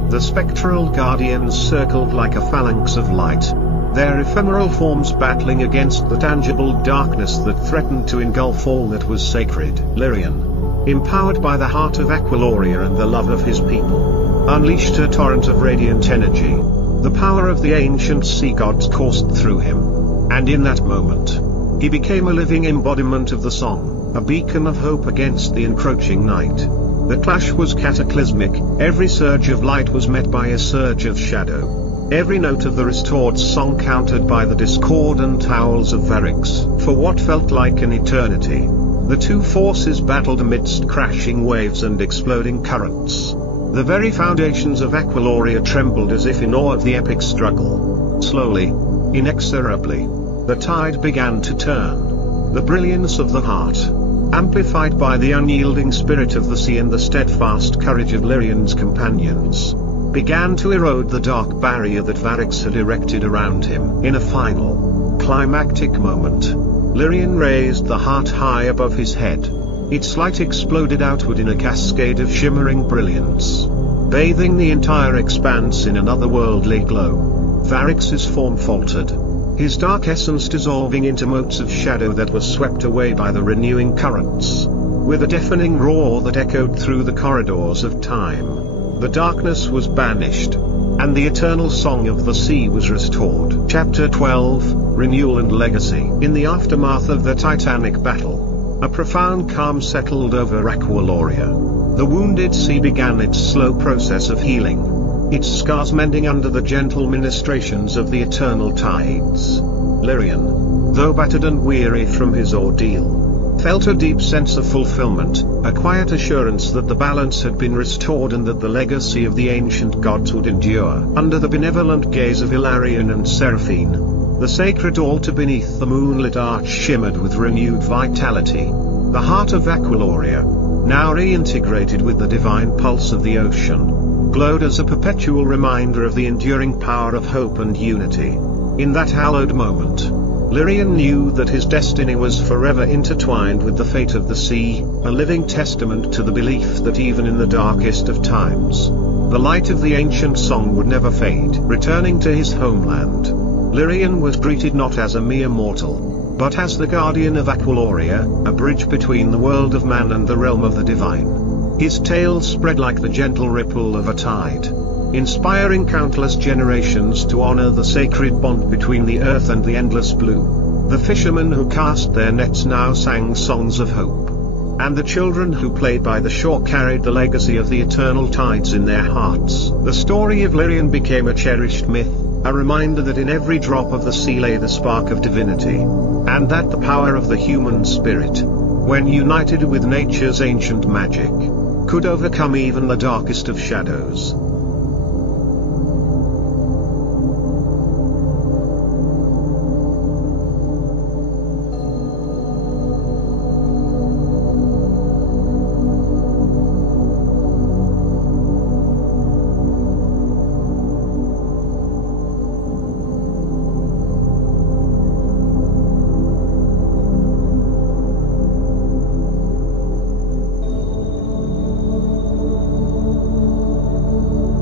The spectral guardians circled like a phalanx of light, their ephemeral forms battling against the tangible darkness that threatened to engulf all that was sacred. Lyrian, empowered by the heart of Aqualoria and the love of his people, unleashed a torrent of radiant energy. The power of the ancient sea gods coursed through him, and in that moment, he became a living embodiment of the song, a beacon of hope against the encroaching night. The clash was cataclysmic, every surge of light was met by a surge of shadow. Every note of the restored song countered by the discordant howls of Varix. For what felt like an eternity, the two forces battled amidst crashing waves and exploding currents. The very foundations of Aqualoria trembled as if in awe of the epic struggle. Slowly, inexorably, the tide began to turn. The brilliance of the heart, amplified by the unyielding spirit of the sea and the steadfast courage of Lyrian's companions, began to erode the dark barrier that Varix had erected around him. In a final, climactic moment, Lyrian raised the heart high above his head. Its light exploded outward in a cascade of shimmering brilliance, bathing the entire expanse in an otherworldly glow. Varix's form faltered, his dark essence dissolving into motes of shadow that were swept away by the renewing currents. With a deafening roar that echoed through the corridors of time, the darkness was banished, and the eternal song of the sea was restored. Chapter 12, Renewal and Legacy. In the aftermath of the titanic battle, a profound calm settled over Aqualoria. The wounded sea began its slow process of healing, its scars mending under the gentle ministrations of the eternal tides. Lyrian, though battered and weary from his ordeal, felt a deep sense of fulfillment, a quiet assurance that the balance had been restored and that the legacy of the ancient gods would endure. Under the benevolent gaze of Hilarion and Seraphine, the sacred altar beneath the moonlit arch shimmered with renewed vitality. The heart of Aqualoria, now reintegrated with the divine pulse of the ocean, glowed as a perpetual reminder of the enduring power of hope and unity. In that hallowed moment, Lyrian knew that his destiny was forever intertwined with the fate of the sea, a living testament to the belief that even in the darkest of times, the light of the ancient song would never fade. Returning to his homeland, Lyrian was greeted not as a mere mortal, but as the guardian of Aqualoria, a bridge between the world of man and the realm of the divine. His tale spread like the gentle ripple of a tide, inspiring countless generations to honor the sacred bond between the earth and the endless blue. The fishermen who cast their nets now sang songs of hope, and the children who played by the shore carried the legacy of the eternal tides in their hearts. The story of Lyrian became a cherished myth, a reminder that in every drop of the sea lay the spark of divinity, and that the power of the human spirit, when united with nature's ancient magic, could overcome even the darkest of shadows.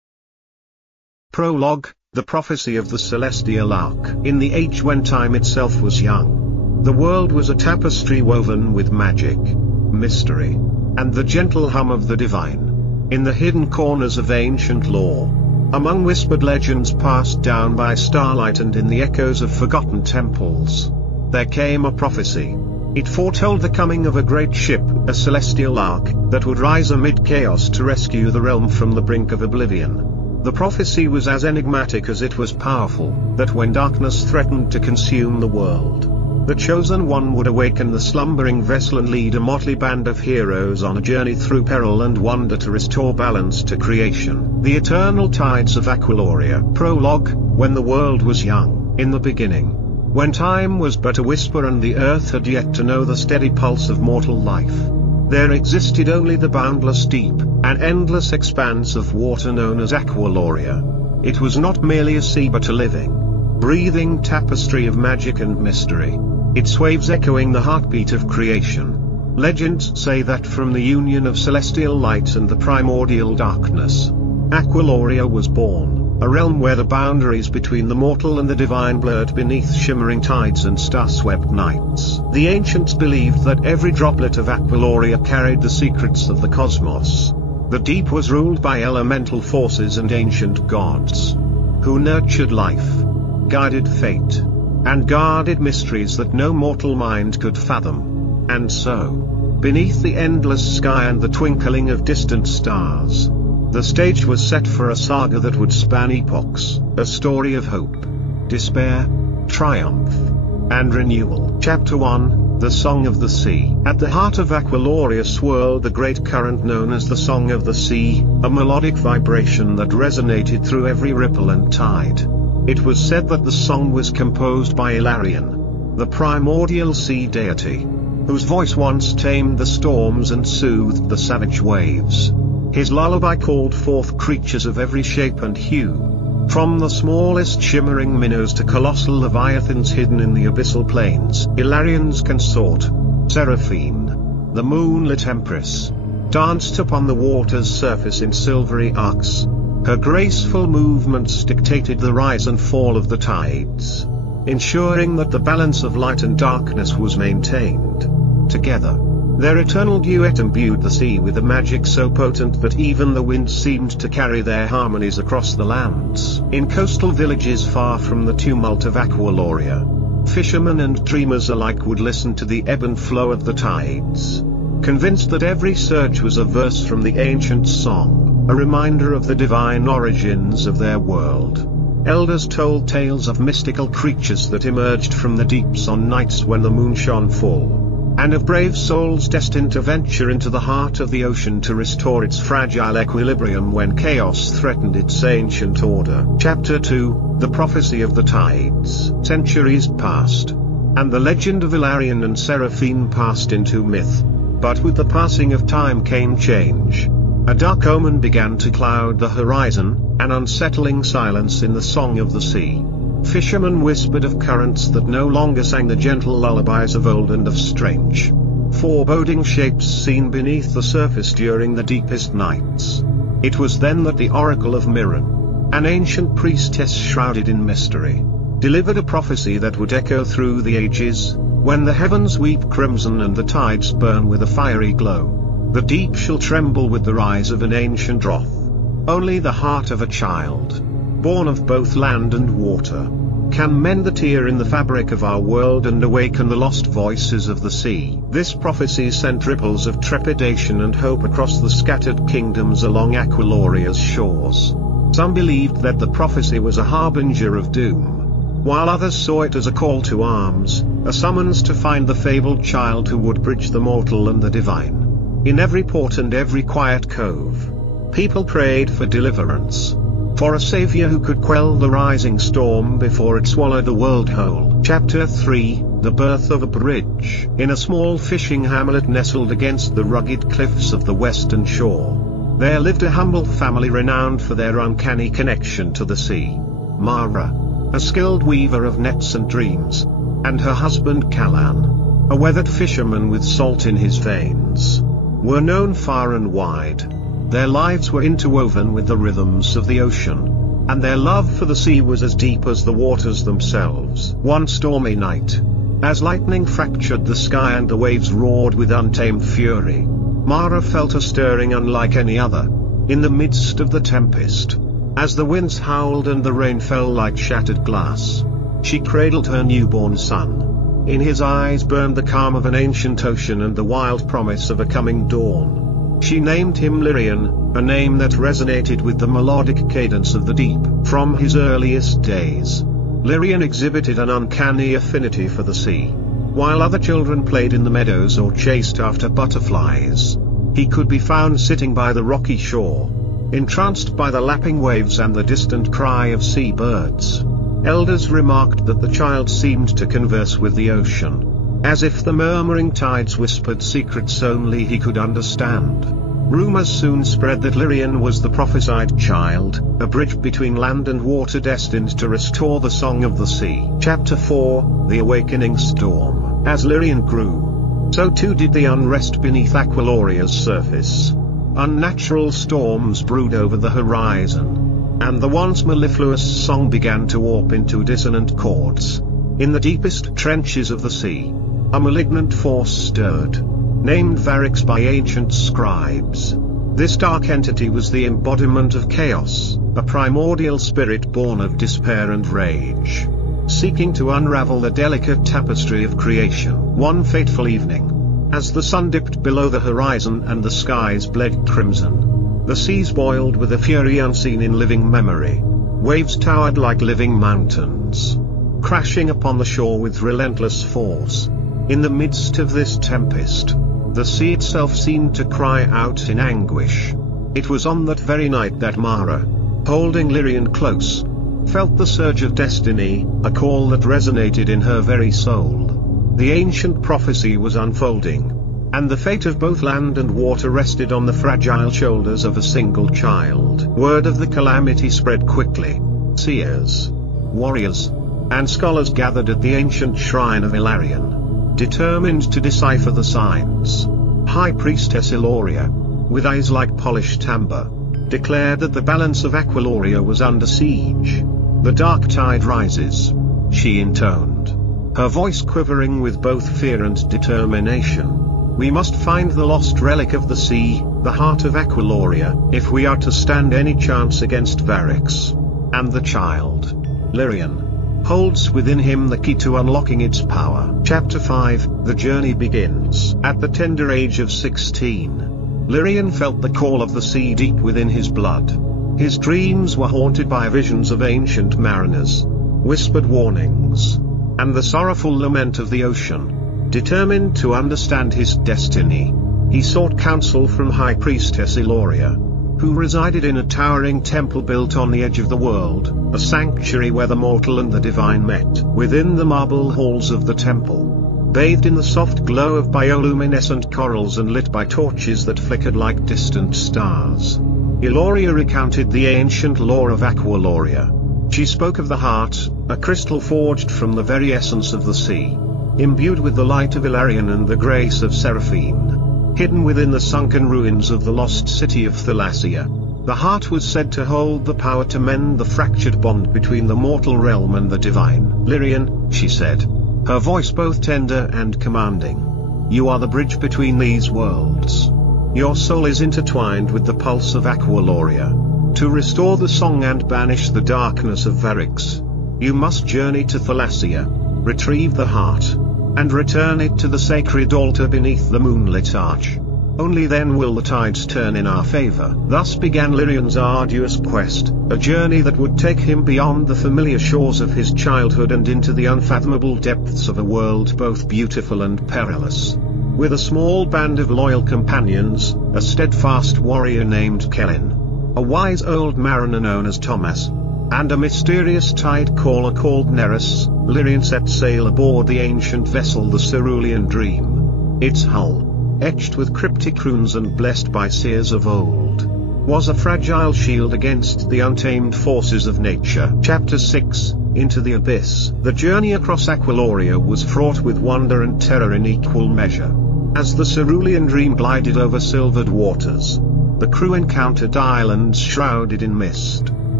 Prologue, the prophecy of the celestial ark. In the age when time itself was young, the world was a tapestry woven with magic, mystery, and the gentle hum of the divine. In the hidden corners of ancient lore, among whispered legends passed down by starlight and in the echoes of forgotten temples, there came a prophecy. It foretold the coming of a great ship, a celestial ark, that would rise amid chaos to rescue the realm from the brink of oblivion. The prophecy was as enigmatic as it was powerful, that when darkness threatened to consume the world, the chosen one would awaken the slumbering vessel and lead a motley band of heroes on a journey through peril and wonder to restore balance to creation. The eternal tides of Aqualoria. Prologue, when the world was young, in the beginning, when time was but a whisper and the earth had yet to know the steady pulse of mortal life, there existed only the boundless deep, an endless expanse of water known as Aqualoria. It was not merely a sea but a living, breathing tapestry of magic and mystery, its waves echoing the heartbeat of creation. Legends say that from the union of celestial light and the primordial darkness, Aqualoria was born, a realm where the boundaries between the mortal and the divine blurred beneath shimmering tides and star-swept nights. The ancients believed that every droplet of Aqualoria carried the secrets of the cosmos. The deep was ruled by elemental forces and ancient gods, who nurtured life, guided fate, and guarded mysteries that no mortal mind could fathom. And so, beneath the endless sky and the twinkling of distant stars, the stage was set for a saga that would span epochs, a story of hope, despair, triumph, and renewal. Chapter 1, The Song of the Sea. At the heart of Aqualoria swirled the great current known as the Song of the Sea, a melodic vibration that resonated through every ripple and tide. It was said that the song was composed by Ilarion, the primordial sea deity, whose voice once tamed the storms and soothed the savage waves. His lullaby called forth creatures of every shape and hue, from the smallest shimmering minnows to colossal leviathans hidden in the abyssal plains. Ilarion's consort, Seraphine, the moonlit empress, danced upon the water's surface in silvery arcs. Her graceful movements dictated the rise and fall of the tides, ensuring that the balance of light and darkness was maintained. Together, their eternal duet imbued the sea with a magic so potent that even the wind seemed to carry their harmonies across the lands. In coastal villages far from the tumult of Aqualoria, fishermen and dreamers alike would listen to the ebb and flow of the tides, convinced that every surge was a verse from the ancient song, a reminder of the divine origins of their world. Elders told tales of mystical creatures that emerged from the deeps on nights when the moon shone full, and of brave souls destined to venture into the heart of the ocean to restore its fragile equilibrium when chaos threatened its ancient order. Chapter 2, The Prophecy of the Tides. Centuries passed, and the legend of Ilarion and Seraphine passed into myth. But with the passing of time came change. A dark omen began to cloud the horizon, an unsettling silence in the song of the sea. Fishermen whispered of currents that no longer sang the gentle lullabies of old and of strange, foreboding shapes seen beneath the surface during the deepest nights. It was then that the oracle of Mirren, an ancient priestess shrouded in mystery, delivered a prophecy that would echo through the ages. When the heavens weep crimson and the tides burn with a fiery glow, the deep shall tremble with the rise of an ancient wrath. Only the heart of a child, born of both land and water, can mend the tear in the fabric of our world and awaken the lost voices of the sea. This prophecy sent ripples of trepidation and hope across the scattered kingdoms along Aqualoria's shores. Some believed that the prophecy was a harbinger of doom, while others saw it as a call to arms, a summons to find the fabled child who would bridge the mortal and the divine. In every port and every quiet cove, people prayed for deliverance, for a savior who could quell the rising storm before it swallowed the world whole. Chapter 3, The Birth of a Bridge. In a small fishing hamlet nestled against the rugged cliffs of the western shore, there lived a humble family renowned for their uncanny connection to the sea. Mara, a skilled weaver of nets and dreams, and her husband Callan, a weathered fisherman with salt in his veins, were known far and wide. Their lives were interwoven with the rhythms of the ocean, and their love for the sea was as deep as the waters themselves. One stormy night, as lightning fractured the sky and the waves roared with untamed fury, Mara felt a stirring unlike any other. In the midst of the tempest, as the winds howled and the rain fell like shattered glass, she cradled her newborn son. In his eyes burned the calm of an ancient ocean and the wild promise of a coming dawn. She named him Lirian, a name that resonated with the melodic cadence of the deep. From his earliest days, Lirian exhibited an uncanny affinity for the sea. While other children played in the meadows or chased after butterflies, he could be found sitting by the rocky shore, entranced by the lapping waves and the distant cry of seabirds. Elders remarked that the child seemed to converse with the ocean, as if the murmuring tides whispered secrets only he could understand. Rumors soon spread that Lirian was the prophesied child, a bridge between land and water destined to restore the song of the sea. Chapter 4, The Awakening Storm. As Lirian grew, so too did the unrest beneath Aqualoria's surface. Unnatural storms brewed over the horizon, and the once mellifluous song began to warp into dissonant chords. In the deepest trenches of the sea, a malignant force stirred, named Varix by ancient scribes. This dark entity was the embodiment of chaos, a primordial spirit born of despair and rage, seeking to unravel the delicate tapestry of creation. One fateful evening, as the sun dipped below the horizon and the skies bled crimson, the seas boiled with a fury unseen in living memory. Waves towered like living mountains, crashing upon the shore with relentless force. In the midst of this tempest, the sea itself seemed to cry out in anguish. It was on that very night that Mara, holding Lirian close, felt the surge of destiny, a call that resonated in her very soul. The ancient prophecy was unfolding, and the fate of both land and water rested on the fragile shoulders of a single child. Word of the calamity spread quickly. Seers, warriors, and scholars gathered at the ancient shrine of Ilarion, determined to decipher the signs. High Priestess Iloria, with eyes like polished amber, declared that the balance of Aqualoria was under siege. "The dark tide rises," she intoned, her voice quivering with both fear and determination. "We must find the lost relic of the sea, the heart of Aqualoria, if we are to stand any chance against Varix. And the child, Lirian, holds within him the key to unlocking its power." Chapter 5, The Journey Begins. At the tender age of 16, Lirian felt the call of the sea deep within his blood. His dreams were haunted by visions of ancient mariners, whispered warnings, and the sorrowful lament of the ocean. Determined to understand his destiny, he sought counsel from High Priestess Iloria, who resided in a towering temple built on the edge of the world, a sanctuary where the mortal and the divine met. Within the marble halls of the temple, bathed in the soft glow of bioluminescent corals and lit by torches that flickered like distant stars, Iloria recounted the ancient lore of Aqualoria. She spoke of the heart, a crystal forged from the very essence of the sea, imbued with the light of Ilarion and the grace of Seraphine, hidden within the sunken ruins of the lost city of Thalassia. The heart was said to hold the power to mend the fractured bond between the mortal realm and the divine. "Lirian," she said, her voice both tender and commanding, "you are the bridge between these worlds. Your soul is intertwined with the pulse of Aqualoria. To restore the song and banish the darkness of Varix, you must journey to Thalassia, retrieve the heart, and return it to the sacred altar beneath the moonlit arch. Only then will the tides turn in our favor." Thus began Lirian's arduous quest, a journey that would take him beyond the familiar shores of his childhood and into the unfathomable depths of a world both beautiful and perilous. With a small band of loyal companions, a steadfast warrior named Kellen, a wise old mariner known as Thomas, and a mysterious tide caller called Nereus, Lirian set sail aboard the ancient vessel the Cerulean Dream. Its hull, etched with cryptic runes and blessed by seers of old, was a fragile shield against the untamed forces of nature. Chapter 6, Into the Abyss. The journey across Aqualoria was fraught with wonder and terror in equal measure. As the Cerulean Dream glided over silvered waters, the crew encountered islands shrouded in mist,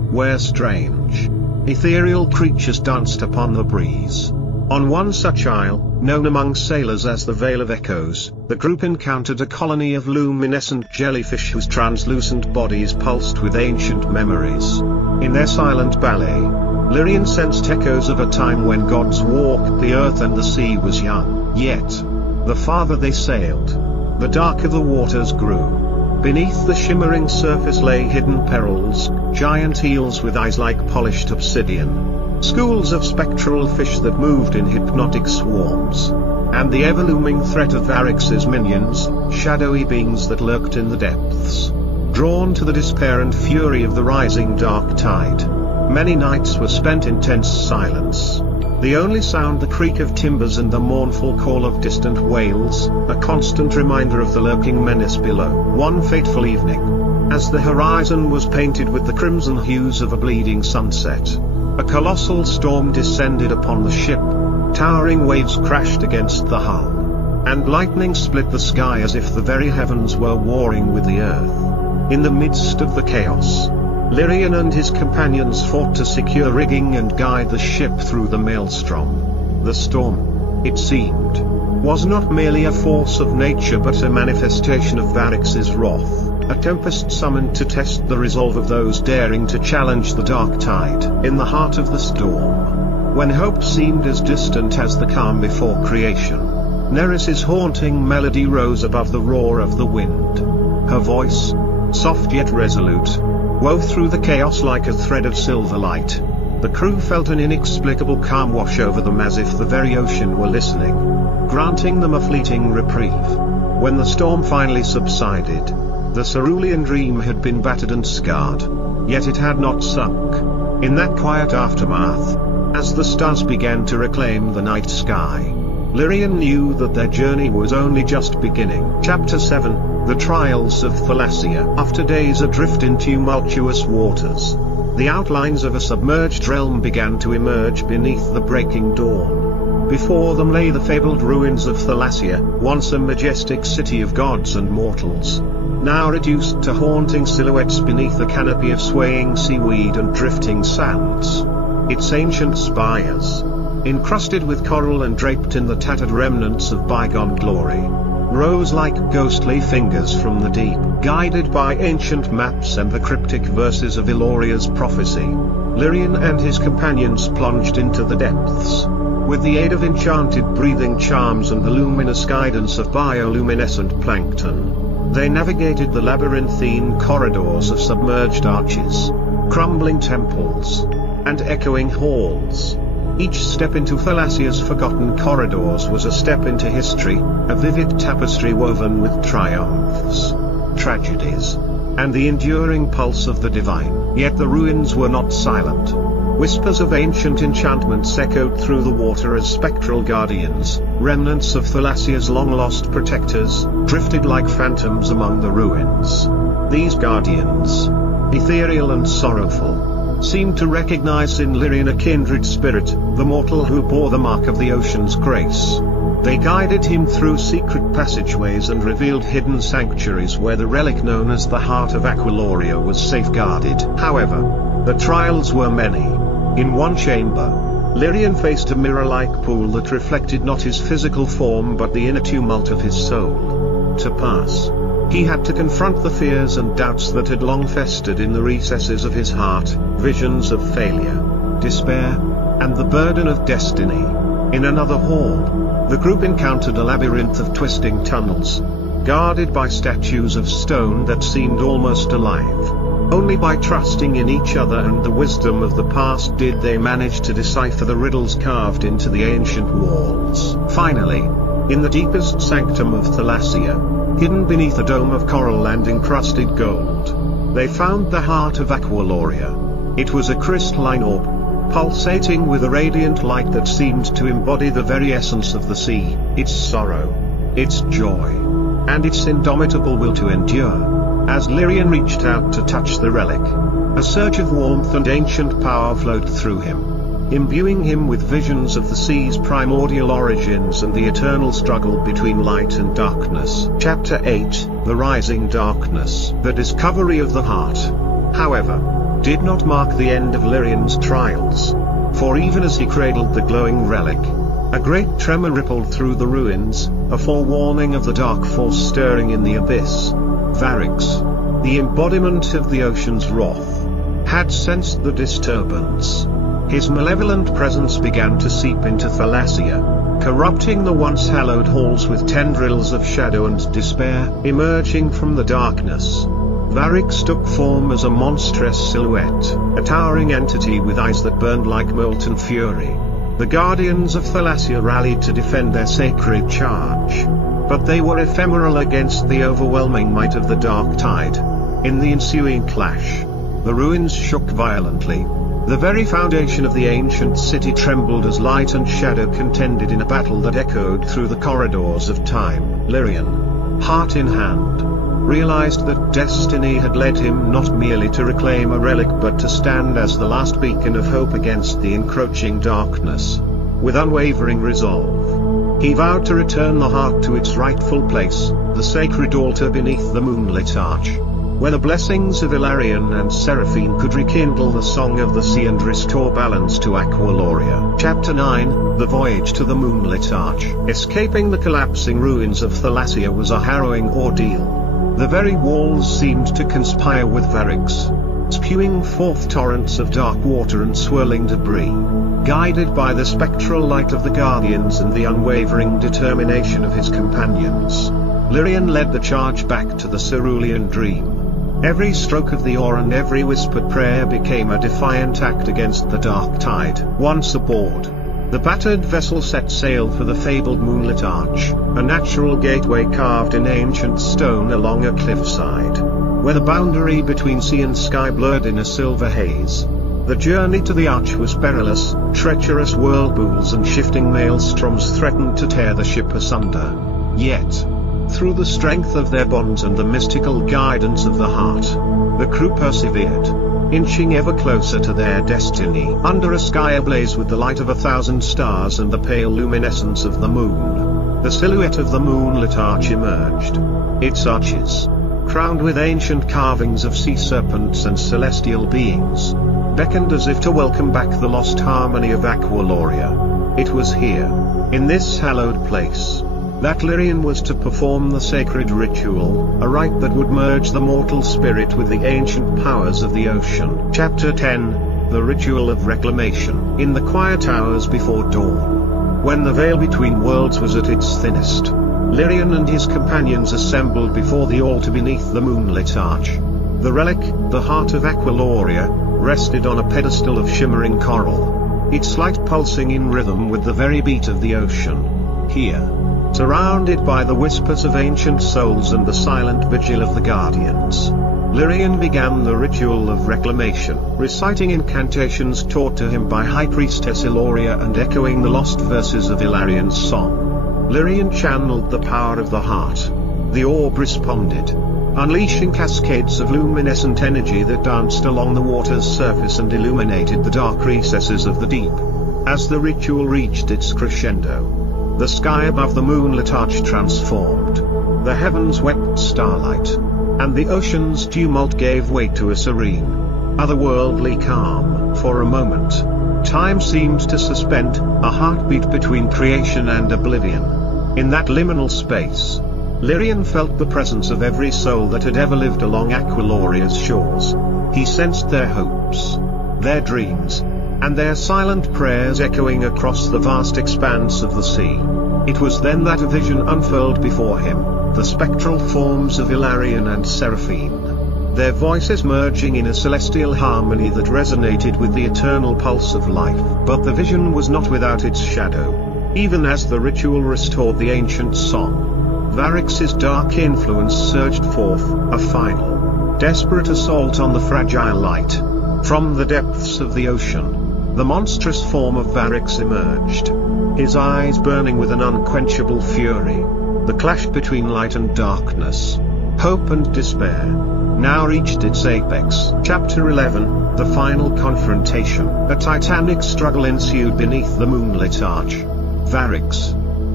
where strange, ethereal creatures danced upon the breeze. On one such isle, known among sailors as the Vale of Echoes, the group encountered a colony of luminescent jellyfish whose translucent bodies pulsed with ancient memories. In their silent ballet, Lyrian sensed echoes of a time when gods walked the earth and the sea was young. Yet, the farther they sailed, the darker the waters grew. Beneath the shimmering surface lay hidden perils, giant eels with eyes like polished obsidian, schools of spectral fish that moved in hypnotic swarms, and the ever-looming threat of Varix's minions, shadowy beings that lurked in the depths, drawn to the despair and fury of the rising dark tide. Many nights were spent in tense silence. The only sound the creak of timbers and the mournful call of distant whales, a constant reminder of the lurking menace below. One fateful evening, as the horizon was painted with the crimson hues of a bleeding sunset, a colossal storm descended upon the ship. Towering waves crashed against the hull, and lightning split the sky as if the very heavens were warring with the earth. In the midst of the chaos, Lyrian and his companions fought to secure rigging and guide the ship through the maelstrom. The storm, it seemed, was not merely a force of nature but a manifestation of Varix's wrath, a tempest summoned to test the resolve of those daring to challenge the dark tide. In the heart of the storm, when hope seemed as distant as the calm before creation, Nereus's haunting melody rose above the roar of the wind. Her voice, soft yet resolute, wove through the chaos like a thread of silver light. The crew felt an inexplicable calm wash over them as if the very ocean were listening, granting them a fleeting reprieve. When the storm finally subsided, the cerulean dream had been battered and scarred, yet it had not sunk. In that quiet aftermath, as the stars began to reclaim the night sky, Lyrian knew that their journey was only just beginning. Chapter 7, The Trials of Thalassia. After days adrift in tumultuous waters, the outlines of a submerged realm began to emerge beneath the breaking dawn. Before them lay the fabled ruins of Thalassia, once a majestic city of gods and mortals, now reduced to haunting silhouettes beneath a canopy of swaying seaweed and drifting sands. Its ancient spires, encrusted with coral and draped in the tattered remnants of bygone glory, rose like ghostly fingers from the deep. Guided by ancient maps and the cryptic verses of Iloria's prophecy, Lyrian and his companions plunged into the depths. With the aid of enchanted breathing charms and the luminous guidance of bioluminescent plankton, they navigated the labyrinthine corridors of submerged arches, crumbling temples, and echoing halls. Each step into Thalassia's forgotten corridors was a step into history, a vivid tapestry woven with triumphs, tragedies, and the enduring pulse of the divine. Yet the ruins were not silent. Whispers of ancient enchantments echoed through the water as spectral guardians, remnants of Thalassia's long-lost protectors, drifted like phantoms among the ruins. These guardians, ethereal and sorrowful, seemed to recognize in Lyrian a kindred spirit, the mortal who bore the mark of the ocean's grace. They guided him through secret passageways and revealed hidden sanctuaries where the relic known as the Heart of Aqualoria was safeguarded. However, the trials were many. In one chamber, Lyrian faced a mirror-like pool that reflected not his physical form but the inner tumult of his soul. To pass, he had to confront the fears and doubts that had long festered in the recesses of his heart, visions of failure, despair, and the burden of destiny. In another hall, the group encountered a labyrinth of twisting tunnels, guarded by statues of stone that seemed almost alive. Only by trusting in each other and the wisdom of the past did they manage to decipher the riddles carved into the ancient walls. Finally, in the deepest sanctum of Thalassia, hidden beneath a dome of coral and encrusted gold, they found the Heart of Aqualoria. It was a crystalline orb, pulsating with a radiant light that seemed to embody the very essence of the sea, its sorrow, its joy, and its indomitable will to endure. As Lyrian reached out to touch the relic, a surge of warmth and ancient power flowed through him, imbuing him with visions of the sea's primordial origins and the eternal struggle between light and darkness. Chapter 8, The Rising Darkness. The Discovery of the Heart. however, did not mark the end of Lyrian's trials. For even as he cradled the glowing relic, a great tremor rippled through the ruins, a forewarning of the dark force stirring in the abyss. Varix, the embodiment of the ocean's wrath, had sensed the disturbance. His malevolent presence began to seep into Thalassia, corrupting the once hallowed halls with tendrils of shadow and despair. Emerging from the darkness, Varix took form as a monstrous silhouette, a towering entity with eyes that burned like molten fury. The guardians of Thalassia rallied to defend their sacred charge, but they were ephemeral against the overwhelming might of the dark tide. In the ensuing clash, the ruins shook violently. The very foundation of the ancient city trembled as light and shadow contended in a battle that echoed through the corridors of time. Lyrian, heart in hand, realized that destiny had led him not merely to reclaim a relic but to stand as the last beacon of hope against the encroaching darkness. With unwavering resolve, he vowed to return the heart to its rightful place, the sacred altar beneath the moonlit arch, where the blessings of Ilarion and Seraphine could rekindle the song of the sea and restore balance to Aqualoria. Chapter 9, The Voyage to the Moonlit Arch. Escaping the collapsing ruins of Thalassia was a harrowing ordeal. The very walls seemed to conspire with Varix, spewing forth torrents of dark water and swirling debris. Guided by the spectral light of the Guardians and the unwavering determination of his companions, Lyrian led the charge back to the cerulean dream. Every stroke of the oar and every whispered prayer became a defiant act against the dark tide. Once aboard, the battered vessel set sail for the fabled moonlit arch, a natural gateway carved in ancient stone along a cliffside, where the boundary between sea and sky blurred in a silver haze. The journey to the arch was perilous. Treacherous whirlpools and shifting maelstroms threatened to tear the ship asunder. Yet, through the strength of their bonds and the mystical guidance of the heart, the crew persevered, inching ever closer to their destiny. Under a sky ablaze with the light of 1,000 stars and the pale luminescence of the moon, the silhouette of the moonlit arch emerged. Its arches, crowned with ancient carvings of sea serpents and celestial beings, beckoned as if to welcome back the lost harmony of Aqualoria. It was here, in this hallowed place, that Lyrian was to perform the sacred ritual, a rite that would merge the mortal spirit with the ancient powers of the ocean. Chapter 10, The Ritual of Reclamation. In the quiet hours before dawn, when the veil between worlds was at its thinnest, Lyrian and his companions assembled before the altar beneath the moonlit arch. The relic, the heart of Aqualoria, rested on a pedestal of shimmering coral, its light pulsing in rhythm with the very beat of the ocean. Here, surrounded by the whispers of ancient souls and the silent vigil of the guardians, Lyrian began the ritual of reclamation, reciting incantations taught to him by High Priestess Iloria and echoing the lost verses of Ilarion's song. Lyrian channeled the power of the heart. The orb responded, unleashing cascades of luminescent energy that danced along the water's surface and illuminated the dark recesses of the deep. As the ritual reached its crescendo, the sky above the moonlit arch transformed. The heavens wept starlight, and the ocean's tumult gave way to a serene, otherworldly calm. For a moment, time seemed to suspend, a heartbeat between creation and oblivion. In that liminal space, Lyrian felt the presence of every soul that had ever lived along Aqualoria's shores. He sensed their hopes, their dreams, and their silent prayers echoing across the vast expanse of the sea. It was then that a vision unfurled before him, the spectral forms of Ilarion and Seraphine, their voices merging in a celestial harmony that resonated with the eternal pulse of life. But the vision was not without its shadow. Even as the ritual restored the ancient song, Varix's dark influence surged forth, a final, desperate assault on the fragile light. From the depths of the ocean, the monstrous form of Varix emerged, his eyes burning with an unquenchable fury. The clash between light and darkness, hope and despair, now reached its apex. Chapter 11, The Final Confrontation. A titanic struggle ensued beneath the moonlit arch. Varix,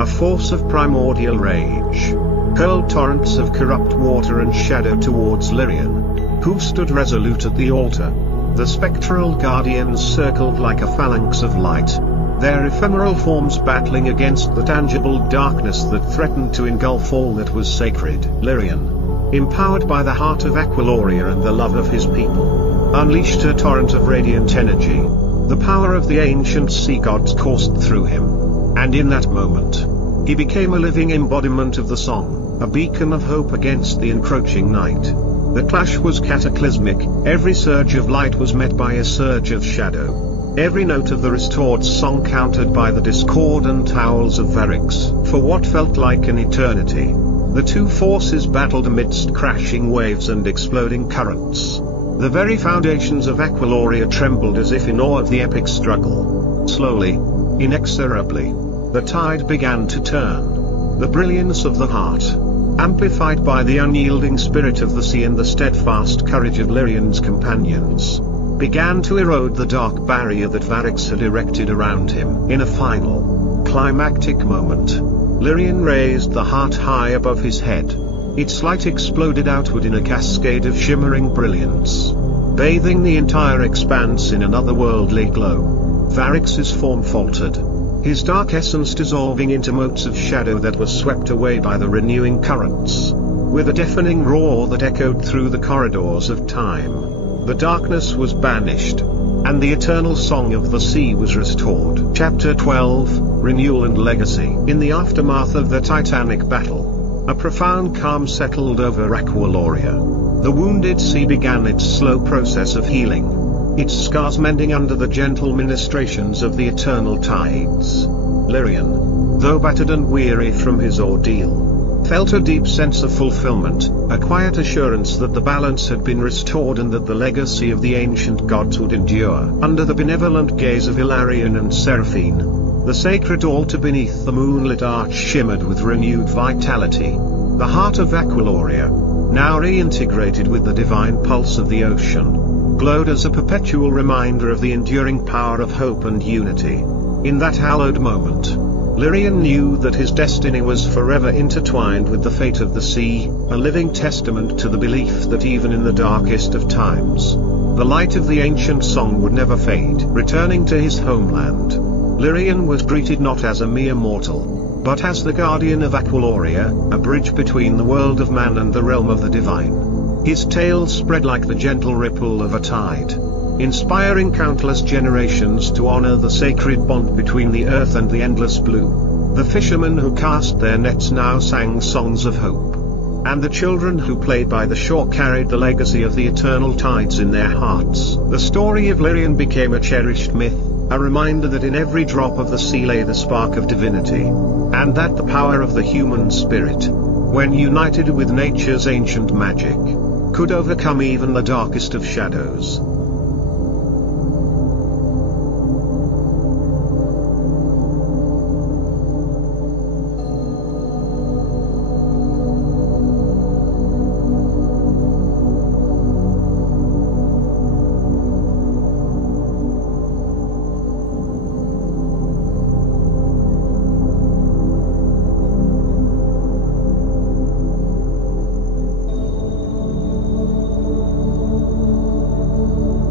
a force of primordial rage, hurled torrents of corrupt water and shadow towards Lyrian, who stood resolute at the altar. The spectral guardians circled like a phalanx of light, their ephemeral forms battling against the tangible darkness that threatened to engulf all that was sacred. Lyrian, empowered by the heart of Aqualoria and the love of his people, unleashed a torrent of radiant energy. The power of the ancient sea gods coursed through him, and in that moment, he became a living embodiment of the song, a beacon of hope against the encroaching night. The clash was cataclysmic, every surge of light was met by a surge of shadow. Every note of the restored song countered by the discordant howls of Varix. For what felt like an eternity, the two forces battled amidst crashing waves and exploding currents. The very foundations of Aqualoria trembled as if in awe of the epic struggle. Slowly, inexorably, the tide began to turn. The brilliance of the heart, amplified by the unyielding spirit of the sea and the steadfast courage of Lyrian's companions, began to erode the dark barrier that Varix had erected around him. In a final, climactic moment, Lyrian raised the heart high above his head. Its light exploded outward in a cascade of shimmering brilliance, bathing the entire expanse in an otherworldly glow. Varix's form faltered, his dark essence dissolving into motes of shadow that were swept away by the renewing currents. With a deafening roar that echoed through the corridors of time, the darkness was banished, and the eternal song of the sea was restored. Chapter 12, Renewal and Legacy. In the aftermath of the titanic battle, a profound calm settled over Aqualoria. The wounded sea began its slow process of healing, its scars mending under the gentle ministrations of the eternal tides. Lyrian, though battered and weary from his ordeal, felt a deep sense of fulfillment, a quiet assurance that the balance had been restored and that the legacy of the ancient gods would endure. Under the benevolent gaze of Hilarion and Seraphine, the sacred altar beneath the moonlit arch shimmered with renewed vitality. The heart of Aqualoria, now reintegrated with the divine pulse of the ocean, glowed as a perpetual reminder of the enduring power of hope and unity. In that hallowed moment, Lyrian knew that his destiny was forever intertwined with the fate of the sea, a living testament to the belief that even in the darkest of times, the light of the ancient song would never fade. Returning to his homeland, Lyrian was greeted not as a mere mortal, but as the guardian of Aqualoria, a bridge between the world of man and the realm of the divine. His tale spread like the gentle ripple of a tide, inspiring countless generations to honor the sacred bond between the earth and the endless blue. The fishermen who cast their nets now sang songs of hope, and the children who played by the shore carried the legacy of the eternal tides in their hearts. The story of Lyrian became a cherished myth, a reminder that in every drop of the sea lay the spark of divinity, and that the power of the human spirit, when united with nature's ancient magic, could overcome even the darkest of shadows.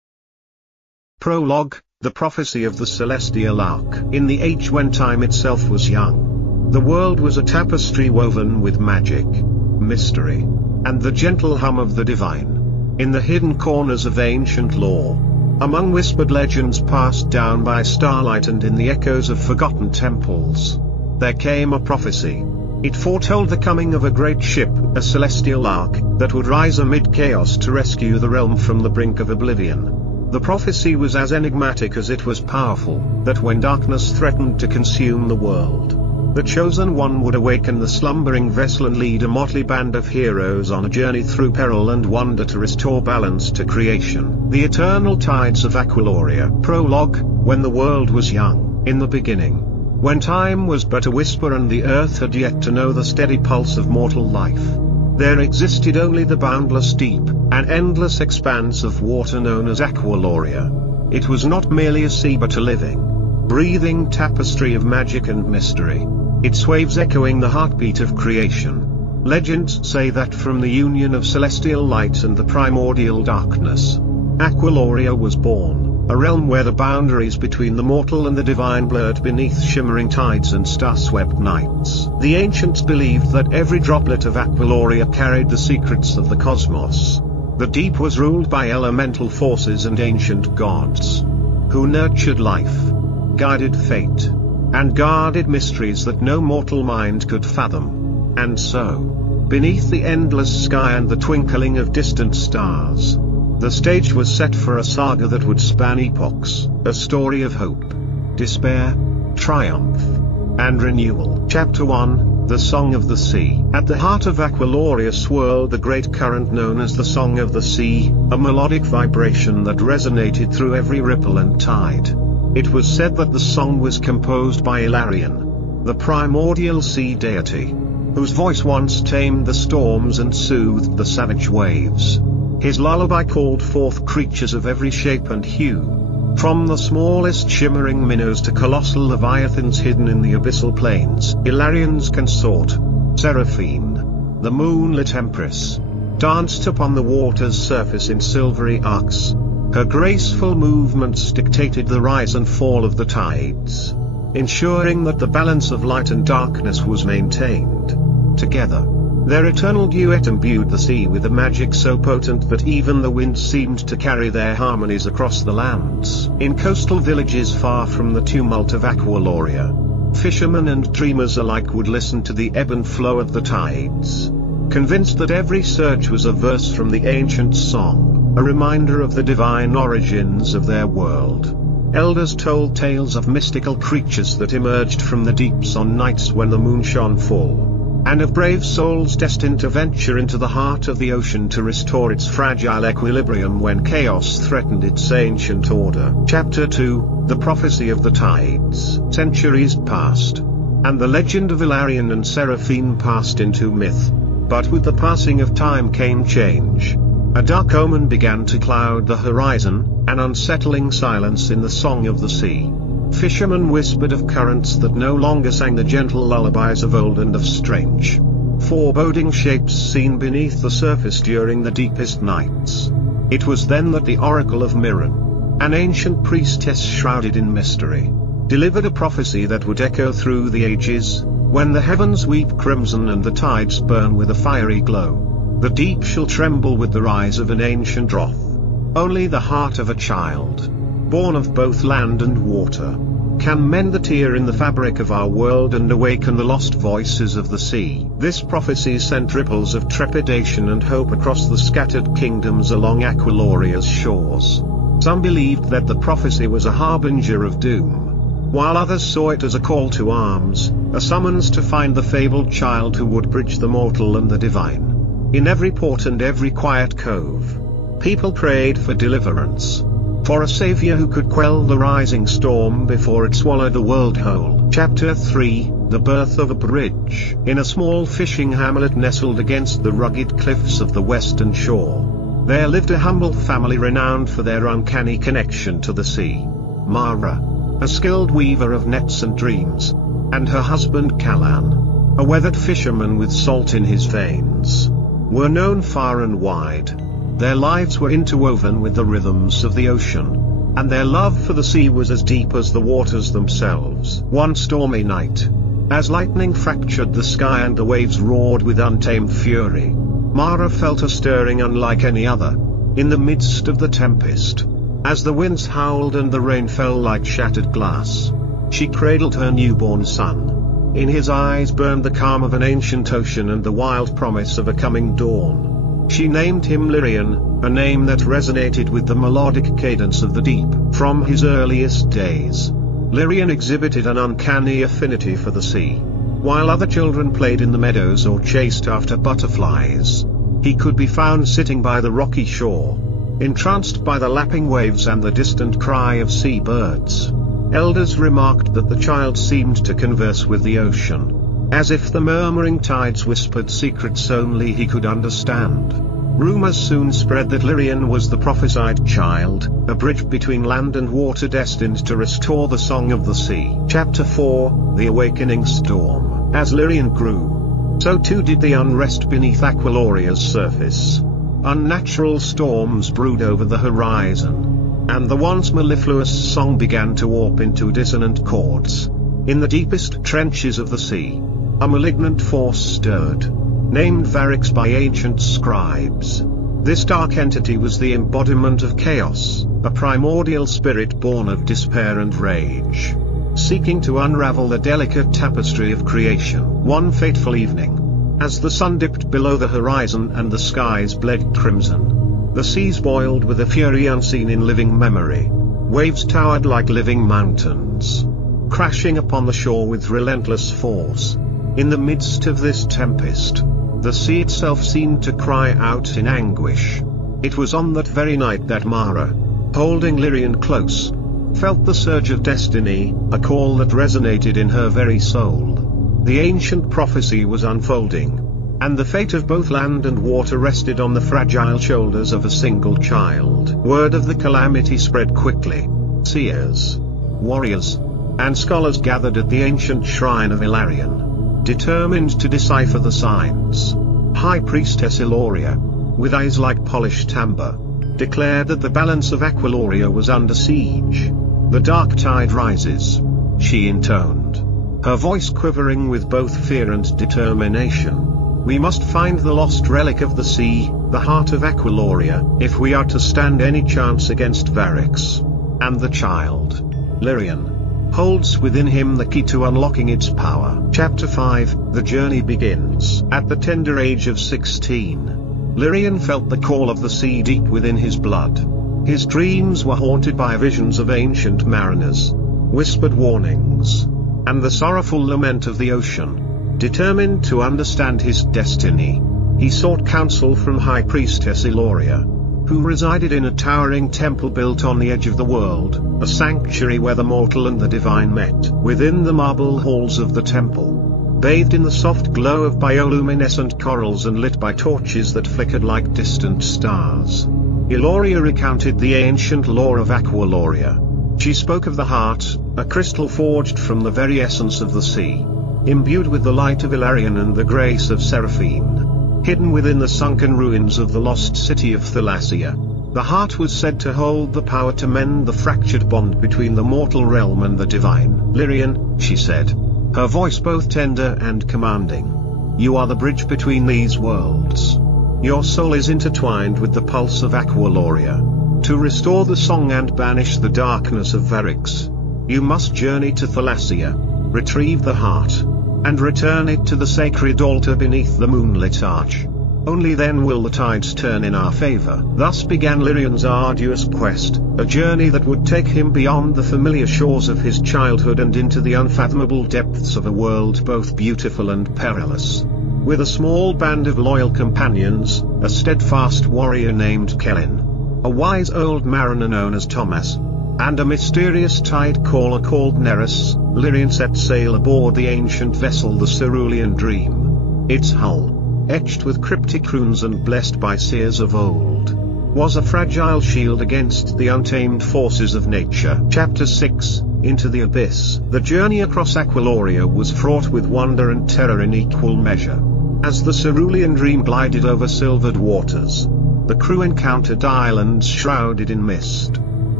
Prologue, the prophecy of the celestial ark. In the age when time itself was young, the world was a tapestry woven with magic, mystery, and the gentle hum of the divine. In the hidden corners of ancient lore, among whispered legends passed down by starlight and in the echoes of forgotten temples, there came a prophecy. It foretold the coming of a great ship, a celestial ark, that would rise amid chaos to rescue the realm from the brink of oblivion. The prophecy was as enigmatic as it was powerful, that when darkness threatened to consume the world, the chosen one would awaken the slumbering vessel and lead a motley band of heroes on a journey through peril and wonder to restore balance to creation. The eternal tides of Aqualoria. Prologue, when the world was young, in the beginning, when time was but a whisper and the earth had yet to know the steady pulse of mortal life, there existed only the boundless deep, an endless expanse of water known as Aqualoria. It was not merely a sea but a living, breathing tapestry of magic and mystery, its waves echoing the heartbeat of creation. Legends say that from the union of celestial light and the primordial darkness, Aqualoria was born. A realm where the boundaries between the mortal and the divine blurred beneath shimmering tides and star-swept nights. The ancients believed that every droplet of Aqualoria carried the secrets of the cosmos. The deep was ruled by elemental forces and ancient gods, who nurtured life, guided fate, and guarded mysteries that no mortal mind could fathom. And so, beneath the endless sky and the twinkling of distant stars, the stage was set for a saga that would span epochs, a story of hope, despair, triumph, and renewal. Chapter 1, The Song of the Sea. At the heart of Aqualoria swirled the great current known as the Song of the Sea, a melodic vibration that resonated through every ripple and tide. It was said that the song was composed by Ilarion, the primordial sea deity, whose voice once tamed the storms and soothed the savage waves. His lullaby called forth creatures of every shape and hue, from the smallest shimmering minnows to colossal leviathans hidden in the abyssal plains. Ilarion's consort, Seraphine, the moonlit empress, danced upon the water's surface in silvery arcs. Her graceful movements dictated the rise and fall of the tides, ensuring that the balance of light and darkness was maintained. Together, their eternal duet imbued the sea with a magic so potent that even the wind seemed to carry their harmonies across the lands. In coastal villages far from the tumult of Aqualoria, fishermen and dreamers alike would listen to the ebb and flow of the tides, convinced that every surge was a verse from the ancient song, a reminder of the divine origins of their world. Elders told tales of mystical creatures that emerged from the deeps on nights when the moon shone full, and of brave souls destined to venture into the heart of the ocean to restore its fragile equilibrium when chaos threatened its ancient order. Chapter 2, The Prophecy of the Tides. Centuries passed, and the legend of Ilarion and Seraphine passed into myth. But with the passing of time came change. A dark omen began to cloud the horizon, an unsettling silence in the song of the sea. Fishermen whispered of currents that no longer sang the gentle lullabies of old and of strange, foreboding shapes seen beneath the surface during the deepest nights. It was then that the oracle of Mirren, an ancient priestess shrouded in mystery, delivered a prophecy that would echo through the ages. When the heavens weep crimson and the tides burn with a fiery glow, the deep shall tremble with the rise of an ancient wrath. Only the heart of a child, born of both land and water, can mend the tear in the fabric of our world and awaken the lost voices of the sea. This prophecy sent ripples of trepidation and hope across the scattered kingdoms along Aqualoria's shores. Some believed that the prophecy was a harbinger of doom, while others saw it as a call to arms, a summons to find the fabled child who would bridge the mortal and the divine. In every port and every quiet cove, people prayed for deliverance, for a savior who could quell the rising storm before it swallowed the world whole. Chapter 3, The Birth of a Bridge. In a small fishing hamlet nestled against the rugged cliffs of the western shore, there lived a humble family renowned for their uncanny connection to the sea. Mara, a skilled weaver of nets and dreams, and her husband Callan, a weathered fisherman with salt in his veins, were known far and wide. Their lives were interwoven with the rhythms of the ocean, and their love for the sea was as deep as the waters themselves. One stormy night, as lightning fractured the sky and the waves roared with untamed fury, Mara felt a stirring unlike any other. In the midst of the tempest, as the winds howled and the rain fell like shattered glass, she cradled her newborn son. In his eyes burned the calm of an ancient ocean and the wild promise of a coming dawn. She named him Lirian, a name that resonated with the melodic cadence of the deep. From his earliest days, Lirian exhibited an uncanny affinity for the sea. While other children played in the meadows or chased after butterflies, he could be found sitting by the rocky shore, entranced by the lapping waves and the distant cry of seabirds. Elders remarked that the child seemed to converse with the ocean, as if the murmuring tides whispered secrets only he could understand. Rumors soon spread that Lirian was the prophesied child, a bridge between land and water destined to restore the song of the sea. Chapter 4, The Awakening Storm. As Lirian grew, so too did the unrest beneath Aqualoria's surface. Unnatural storms brewed over the horizon, and the once mellifluous song began to warp into dissonant chords. In the deepest trenches of the sea, a malignant force stirred, named Varix by ancient scribes. This dark entity was the embodiment of chaos, a primordial spirit born of despair and rage, seeking to unravel the delicate tapestry of creation. One fateful evening, as the sun dipped below the horizon and the skies bled crimson, the seas boiled with a fury unseen in living memory. Waves towered like living mountains, crashing upon the shore with relentless force. In the midst of this tempest, the sea itself seemed to cry out in anguish. It was on that very night that Mara, holding Lirian close, felt the surge of destiny, a call that resonated in her very soul. The ancient prophecy was unfolding, and the fate of both land and water rested on the fragile shoulders of a single child. Word of the calamity spread quickly. Seers, warriors, and scholars gathered at the ancient shrine of Ilarion, determined to decipher the signs. High Priestess Iloria, with eyes like polished amber, declared that the balance of Aqualoria was under siege. "The dark tide rises," she intoned, her voice quivering with both fear and determination. "We must find the lost relic of the sea, the heart of Aqualoria, if we are to stand any chance against Varix. And the child, Lirian, holds within him the key to unlocking its power." Chapter 5, The Journey Begins. At the tender age of 16, Lirian felt the call of the sea deep within his blood. His dreams were haunted by visions of ancient mariners, whispered warnings, and the sorrowful lament of the ocean. Determined to understand his destiny, he sought counsel from High Priestess Iloria, who resided in a towering temple built on the edge of the world, a sanctuary where the mortal and the divine met. Within the marble halls of the temple, bathed in the soft glow of bioluminescent corals and lit by torches that flickered like distant stars, Iloria recounted the ancient lore of Aqualoria. She spoke of the heart, a crystal forged from the very essence of the sea, imbued with the light of Ilarion and the grace of Seraphine, hidden within the sunken ruins of the lost city of Thalassia. The heart was said to hold the power to mend the fractured bond between the mortal realm and the divine. "Lirian," she said, her voice both tender and commanding, "you are the bridge between these worlds. Your soul is intertwined with the pulse of Aqualoria. To restore the song and banish the darkness of Varix, you must journey to Thalassia, retrieve the heart, and return it to the sacred altar beneath the moonlit arch. Only then will the tides turn in our favor." Thus began Lirian's arduous quest, a journey that would take him beyond the familiar shores of his childhood and into the unfathomable depths of a world both beautiful and perilous. With a small band of loyal companions, a steadfast warrior named Kellen, a wise old mariner known as Thomas, and a mysterious tide caller called Nereus, Lirian set sail aboard the ancient vessel the Cerulean Dream. Its hull, etched with cryptic runes and blessed by seers of old, was a fragile shield against the untamed forces of nature. Chapter 6, Into the Abyss. The journey across Aqualoria was fraught with wonder and terror in equal measure. As the Cerulean Dream glided over silvered waters, the crew encountered islands shrouded in mist,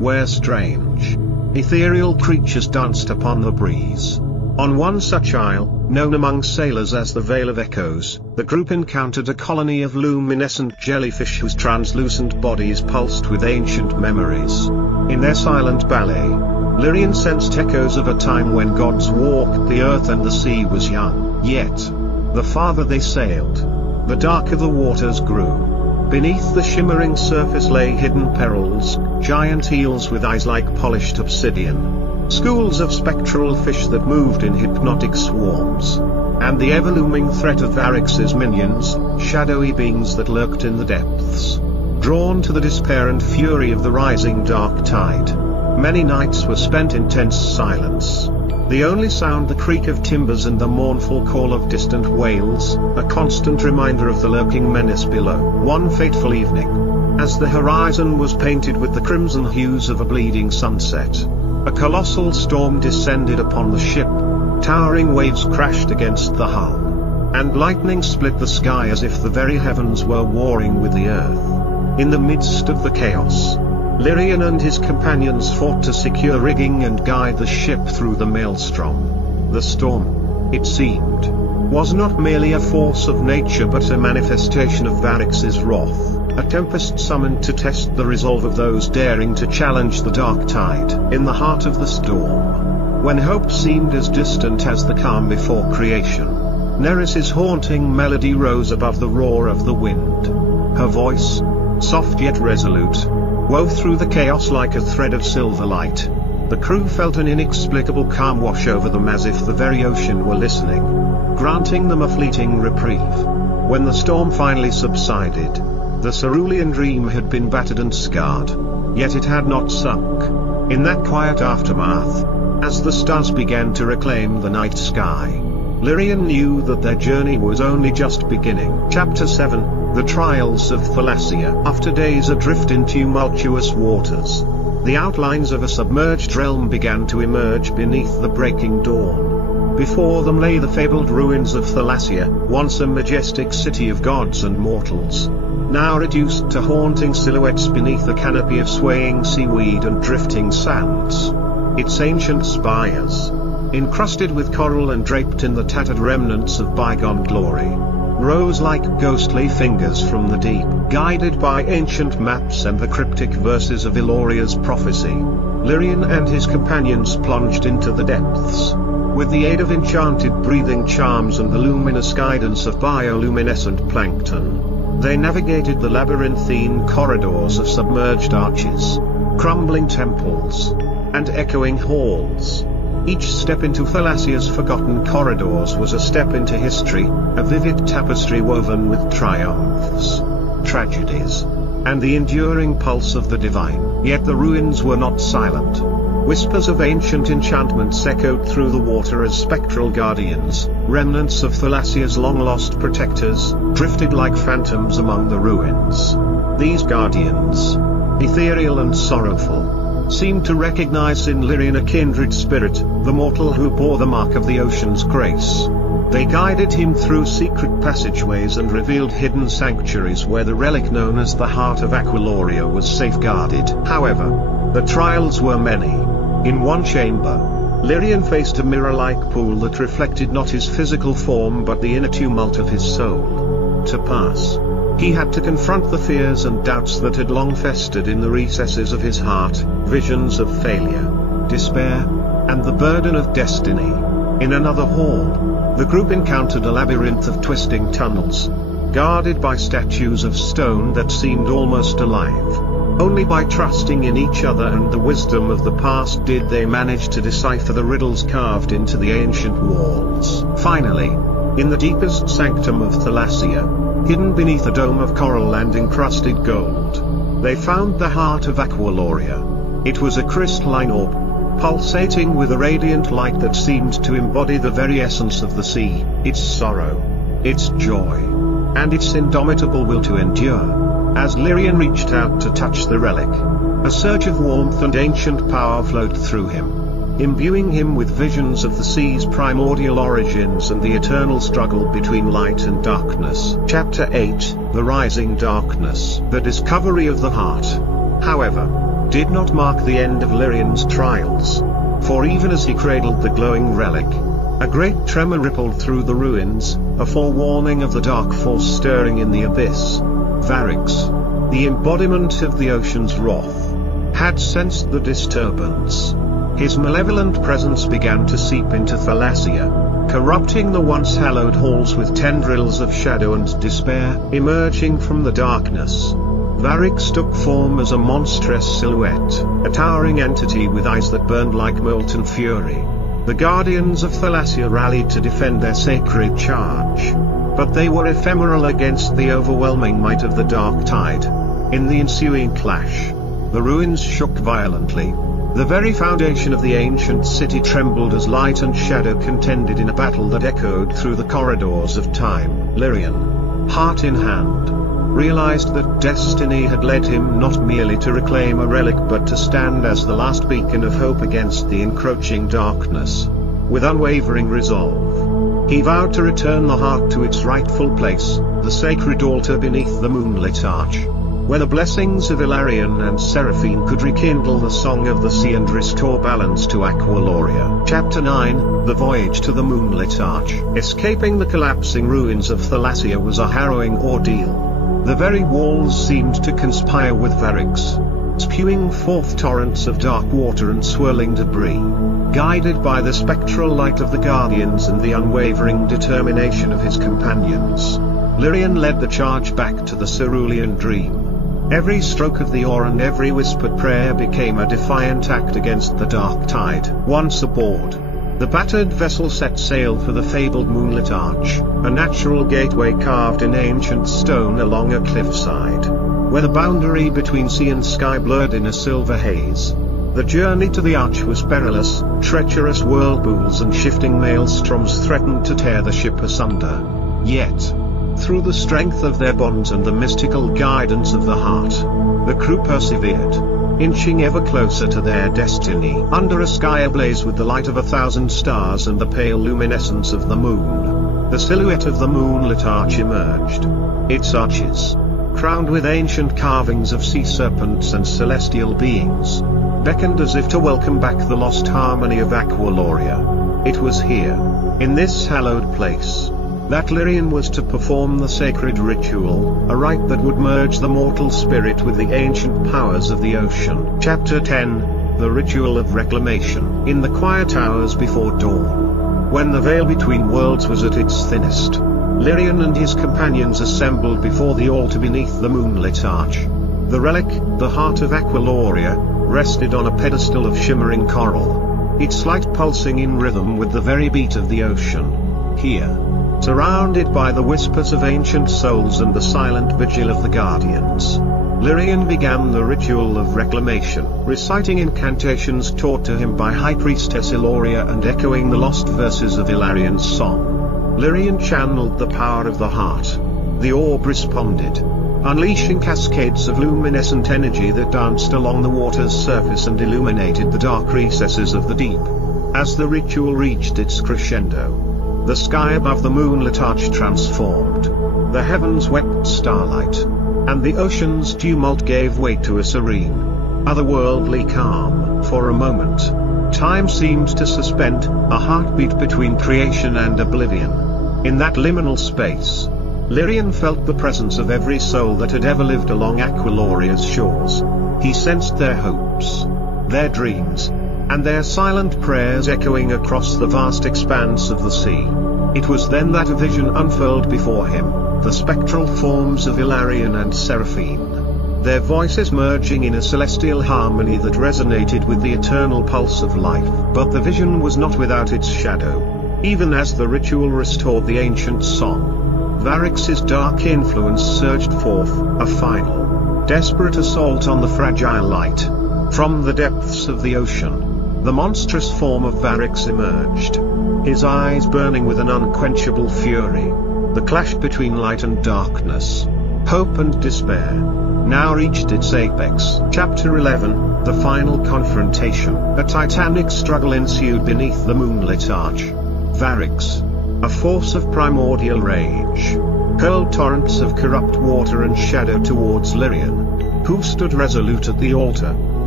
where strange, ethereal creatures danced upon the breeze. On one such isle, known among sailors as the Vale of Echoes, the group encountered a colony of luminescent jellyfish whose translucent bodies pulsed with ancient memories. In their silent ballet, Lyrian sensed echoes of a time when gods walked the earth and the sea was young. Yet, the farther they sailed, the darker the waters grew. Beneath the shimmering surface lay hidden perils, giant eels with eyes like polished obsidian, schools of spectral fish that moved in hypnotic swarms, and the ever-looming threat of Varix's minions, shadowy beings that lurked in the depths. Drawn to the despair and fury of the rising dark tide, many nights were spent in tense silence. The only sound the creak of timbers and the mournful call of distant whales, a constant reminder of the lurking menace below. One fateful evening, as the horizon was painted with the crimson hues of a bleeding sunset, a colossal storm descended upon the ship. Towering waves crashed against the hull, and lightning split the sky as if the very heavens were warring with the earth. In the midst of the chaos, Lyrian and his companions fought to secure rigging and guide the ship through the maelstrom. The storm, it seemed, was not merely a force of nature but a manifestation of Varix's wrath, a tempest summoned to test the resolve of those daring to challenge the dark tide. In the heart of the storm, when hope seemed as distant as the calm before creation, Neris's haunting melody rose above the roar of the wind. Her voice, soft yet resolute, wove through the chaos like a thread of silver light. The crew felt an inexplicable calm wash over them as if the very ocean were listening, granting them a fleeting reprieve. When the storm finally subsided, the cerulean dream had been battered and scarred, yet it had not sunk. In that quiet aftermath, as the stars began to reclaim the night sky, Lyrian knew that their journey was only just beginning. Chapter 7, The Trials of Thalassia. After days adrift in tumultuous waters, the outlines of a submerged realm began to emerge beneath the breaking dawn. Before them lay the fabled ruins of Thalassia, once a majestic city of gods and mortals, now reduced to haunting silhouettes beneath a canopy of swaying seaweed and drifting sands. Its ancient spires, encrusted with coral and draped in the tattered remnants of bygone glory, rose like ghostly fingers from the deep. Guided by ancient maps and the cryptic verses of Iloria's prophecy, Lyrian and his companions plunged into the depths. With the aid of enchanted breathing charms and the luminous guidance of bioluminescent plankton, they navigated the labyrinthine corridors of submerged arches, crumbling temples, and echoing halls. Each step into Thalassia's forgotten corridors was a step into history, a vivid tapestry woven with triumphs, tragedies, and the enduring pulse of the divine. Yet the ruins were not silent. Whispers of ancient enchantments echoed through the water as spectral guardians, remnants of Thalassia's long-lost protectors, drifted like phantoms among the ruins. These guardians, ethereal and sorrowful, seemed to recognize in Lyrian a kindred spirit, the mortal who bore the mark of the ocean's grace. They guided him through secret passageways and revealed hidden sanctuaries where the relic known as the Heart of Aqualoria was safeguarded. However, the trials were many. In one chamber, Lyrian faced a mirror-like pool that reflected not his physical form but the inner tumult of his soul. To pass, he had to confront the fears and doubts that had long festered in the recesses of his heart, visions of failure, despair, and the burden of destiny. In another hall, the group encountered a labyrinth of twisting tunnels, guarded by statues of stone that seemed almost alive. Only by trusting in each other and the wisdom of the past did they manage to decipher the riddles carved into the ancient walls. Finally, in the deepest sanctum of Thalassia, hidden beneath a dome of coral and encrusted gold, they found the Heart of Aqualoria. It was a crystalline orb, pulsating with a radiant light that seemed to embody the very essence of the sea, its sorrow, its joy, and its indomitable will to endure. As Lyrian reached out to touch the relic, a surge of warmth and ancient power flowed through him, imbuing him with visions of the sea's primordial origins and the eternal struggle between light and darkness. Chapter 8, The Rising Darkness. The Discovery of the Heart. However, did not mark the end of Lyrian's trials. For even as he cradled the glowing relic, a great tremor rippled through the ruins, a forewarning of the dark force stirring in the abyss. Varix, the embodiment of the ocean's wrath, had sensed the disturbance. His malevolent presence began to seep into Thalassia, corrupting the once hallowed halls with tendrils of shadow and despair. Emerging from the darkness, Varix took form as a monstrous silhouette, a towering entity with eyes that burned like molten fury. The guardians of Thalassia rallied to defend their sacred charge, but they were ephemeral against the overwhelming might of the dark tide. In the ensuing clash, the ruins shook violently. The very foundation of the ancient city trembled as light and shadow contended in a battle that echoed through the corridors of time. Lyrian, heart in hand, realized that destiny had led him not merely to reclaim a relic but to stand as the last beacon of hope against the encroaching darkness. With unwavering resolve, he vowed to return the heart to its rightful place, the sacred altar beneath the moonlit arch, where the blessings of Ilarion and Seraphine could rekindle the song of the sea and restore balance to Aqualoria. Chapter 9, The Voyage to the Moonlit Arch. Escaping the collapsing ruins of Thalassia was a harrowing ordeal. The very walls seemed to conspire with Varix, spewing forth torrents of dark water and swirling debris. Guided by the spectral light of the Guardians and the unwavering determination of his companions, Lyrian led the charge back to the cerulean dream. Every stroke of the oar and every whispered prayer became a defiant act against the dark tide. Once aboard, the battered vessel set sail for the fabled moonlit arch, a natural gateway carved in ancient stone along a cliffside, where the boundary between sea and sky blurred in a silver haze. The journey to the arch was perilous. Treacherous whirlpools and shifting maelstroms threatened to tear the ship asunder. Yet, through the strength of their bonds and the mystical guidance of the heart, the crew persevered, inching ever closer to their destiny. Under a sky ablaze with the light of 1,000 stars and the pale luminescence of the moon, the silhouette of the moonlit arch emerged. Its arches, crowned with ancient carvings of sea serpents and celestial beings, beckoned as if to welcome back the lost harmony of Aqualoria. It was here, in this hallowed place, that Lyrian was to perform the sacred ritual, a rite that would merge the mortal spirit with the ancient powers of the ocean. Chapter 10, The Ritual of Reclamation. In the quiet hours before dawn, when the veil between worlds was at its thinnest, Lyrian and his companions assembled before the altar beneath the moonlit arch. The relic, the heart of Aqualoria, rested on a pedestal of shimmering coral, its light pulsing in rhythm with the very beat of the ocean. Here, surrounded by the whispers of ancient souls and the silent vigil of the Guardians, Lyrian began the ritual of reclamation, reciting incantations taught to him by High Priestess Iloria and echoing the lost verses of Ilarion's song. Lyrian channeled the power of the heart. The orb responded, unleashing cascades of luminescent energy that danced along the water's surface and illuminated the dark recesses of the deep. As the ritual reached its crescendo, the sky above the moonlit arch transformed. The heavens wept starlight, and the ocean's tumult gave way to a serene, otherworldly calm. For a moment, time seemed to suspend, a heartbeat between creation and oblivion. In that liminal space, Lyrian felt the presence of every soul that had ever lived along Aqualoria's shores. He sensed their hopes, their dreams, and their silent prayers echoing across the vast expanse of the sea. It was then that a vision unfurled before him, the spectral forms of Ilarion and Seraphine, their voices merging in a celestial harmony that resonated with the eternal pulse of life. But the vision was not without its shadow. Even as the ritual restored the ancient song, Varix's dark influence surged forth, a final, desperate assault on the fragile light. From the depths of the ocean, the monstrous form of Varix emerged, his eyes burning with an unquenchable fury. The clash between light and darkness, hope and despair, now reached its apex. Chapter 11, The Final Confrontation. A titanic struggle ensued beneath the moonlit arch. Varix, a force of primordial rage, hurled torrents of corrupt water and shadow towards Lyrian, who stood resolute at the altar.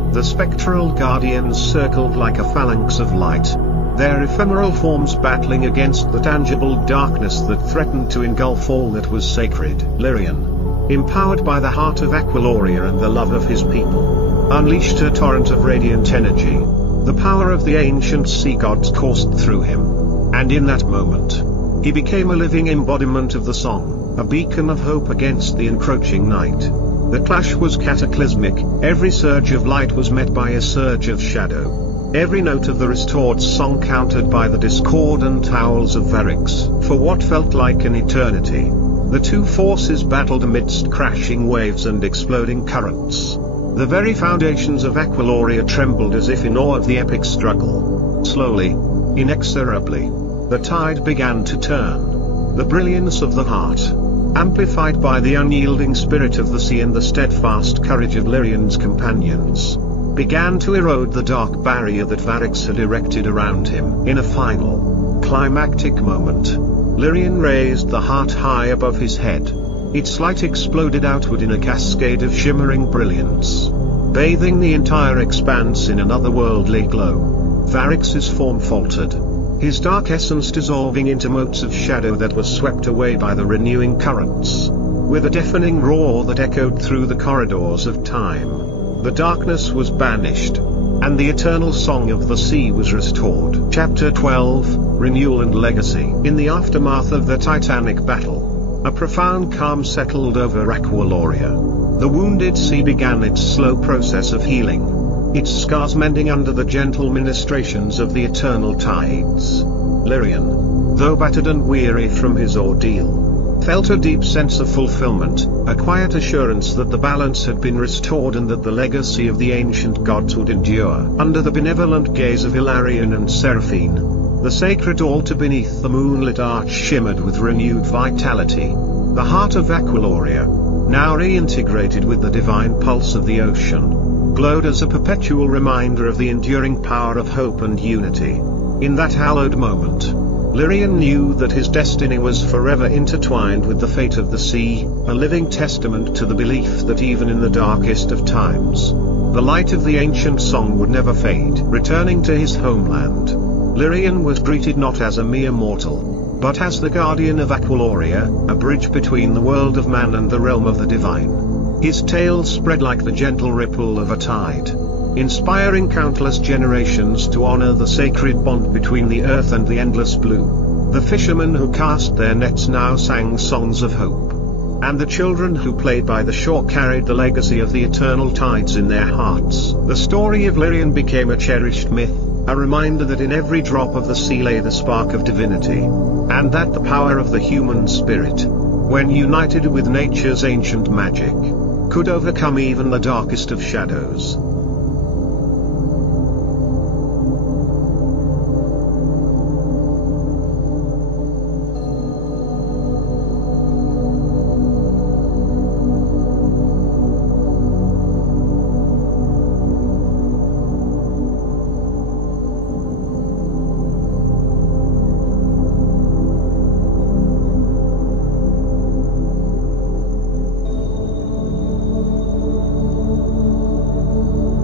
The spectral guardians circled like a phalanx of light, their ephemeral forms battling against the tangible darkness that threatened to engulf all that was sacred. Lyrian, empowered by the heart of Aqualoria and the love of his people, unleashed a torrent of radiant energy. The power of the ancient sea gods coursed through him, and in that moment, he became a living embodiment of the song, a beacon of hope against the encroaching night. The clash was cataclysmic, every surge of light was met by a surge of shadow. Every note of the restored song countered by the discordant howls of Varix. For what felt like an eternity, the two forces battled amidst crashing waves and exploding currents. The very foundations of Aqualoria trembled as if in awe of the epic struggle. Slowly, inexorably, the tide began to turn. The brilliance of the heart, amplified by the unyielding spirit of the sea and the steadfast courage of Lyrian's companions, began to erode the dark barrier that Varix had erected around him. In a final, climactic moment, Lyrian raised the heart high above his head. Its light exploded outward in a cascade of shimmering brilliance, bathing the entire expanse in an otherworldly glow. Varix's form faltered, his dark essence dissolving into motes of shadow that were swept away by the renewing currents. With a deafening roar that echoed through the corridors of time, the darkness was banished, and the eternal song of the sea was restored. Chapter 12, Renewal and Legacy. In the aftermath of the titanic battle, a profound calm settled over Aqualoria. The wounded sea began its slow process of healing, its scars mending under the gentle ministrations of the eternal tides. Lyrian, though battered and weary from his ordeal, felt a deep sense of fulfillment, a quiet assurance that the balance had been restored and that the legacy of the ancient gods would endure. Under the benevolent gaze of Hilarion and Seraphine, the sacred altar beneath the moonlit arch shimmered with renewed vitality. The heart of Aqualoria, now reintegrated with the divine pulse of the ocean, glowed as a perpetual reminder of the enduring power of hope and unity. In that hallowed moment, Lyrian knew that his destiny was forever intertwined with the fate of the sea, a living testament to the belief that even in the darkest of times, the light of the ancient song would never fade. Returning to his homeland, Lyrian was greeted not as a mere mortal, but as the guardian of Aqualoria, a bridge between the world of man and the realm of the divine. His tale spread like the gentle ripple of a tide, inspiring countless generations to honor the sacred bond between the earth and the endless blue. The fishermen who cast their nets now sang songs of hope, and the children who played by the shore carried the legacy of the eternal tides in their hearts. The story of Lyrian became a cherished myth, a reminder that in every drop of the sea lay the spark of divinity, and that the power of the human spirit, when united with nature's ancient magic, could overcome even the darkest of shadows.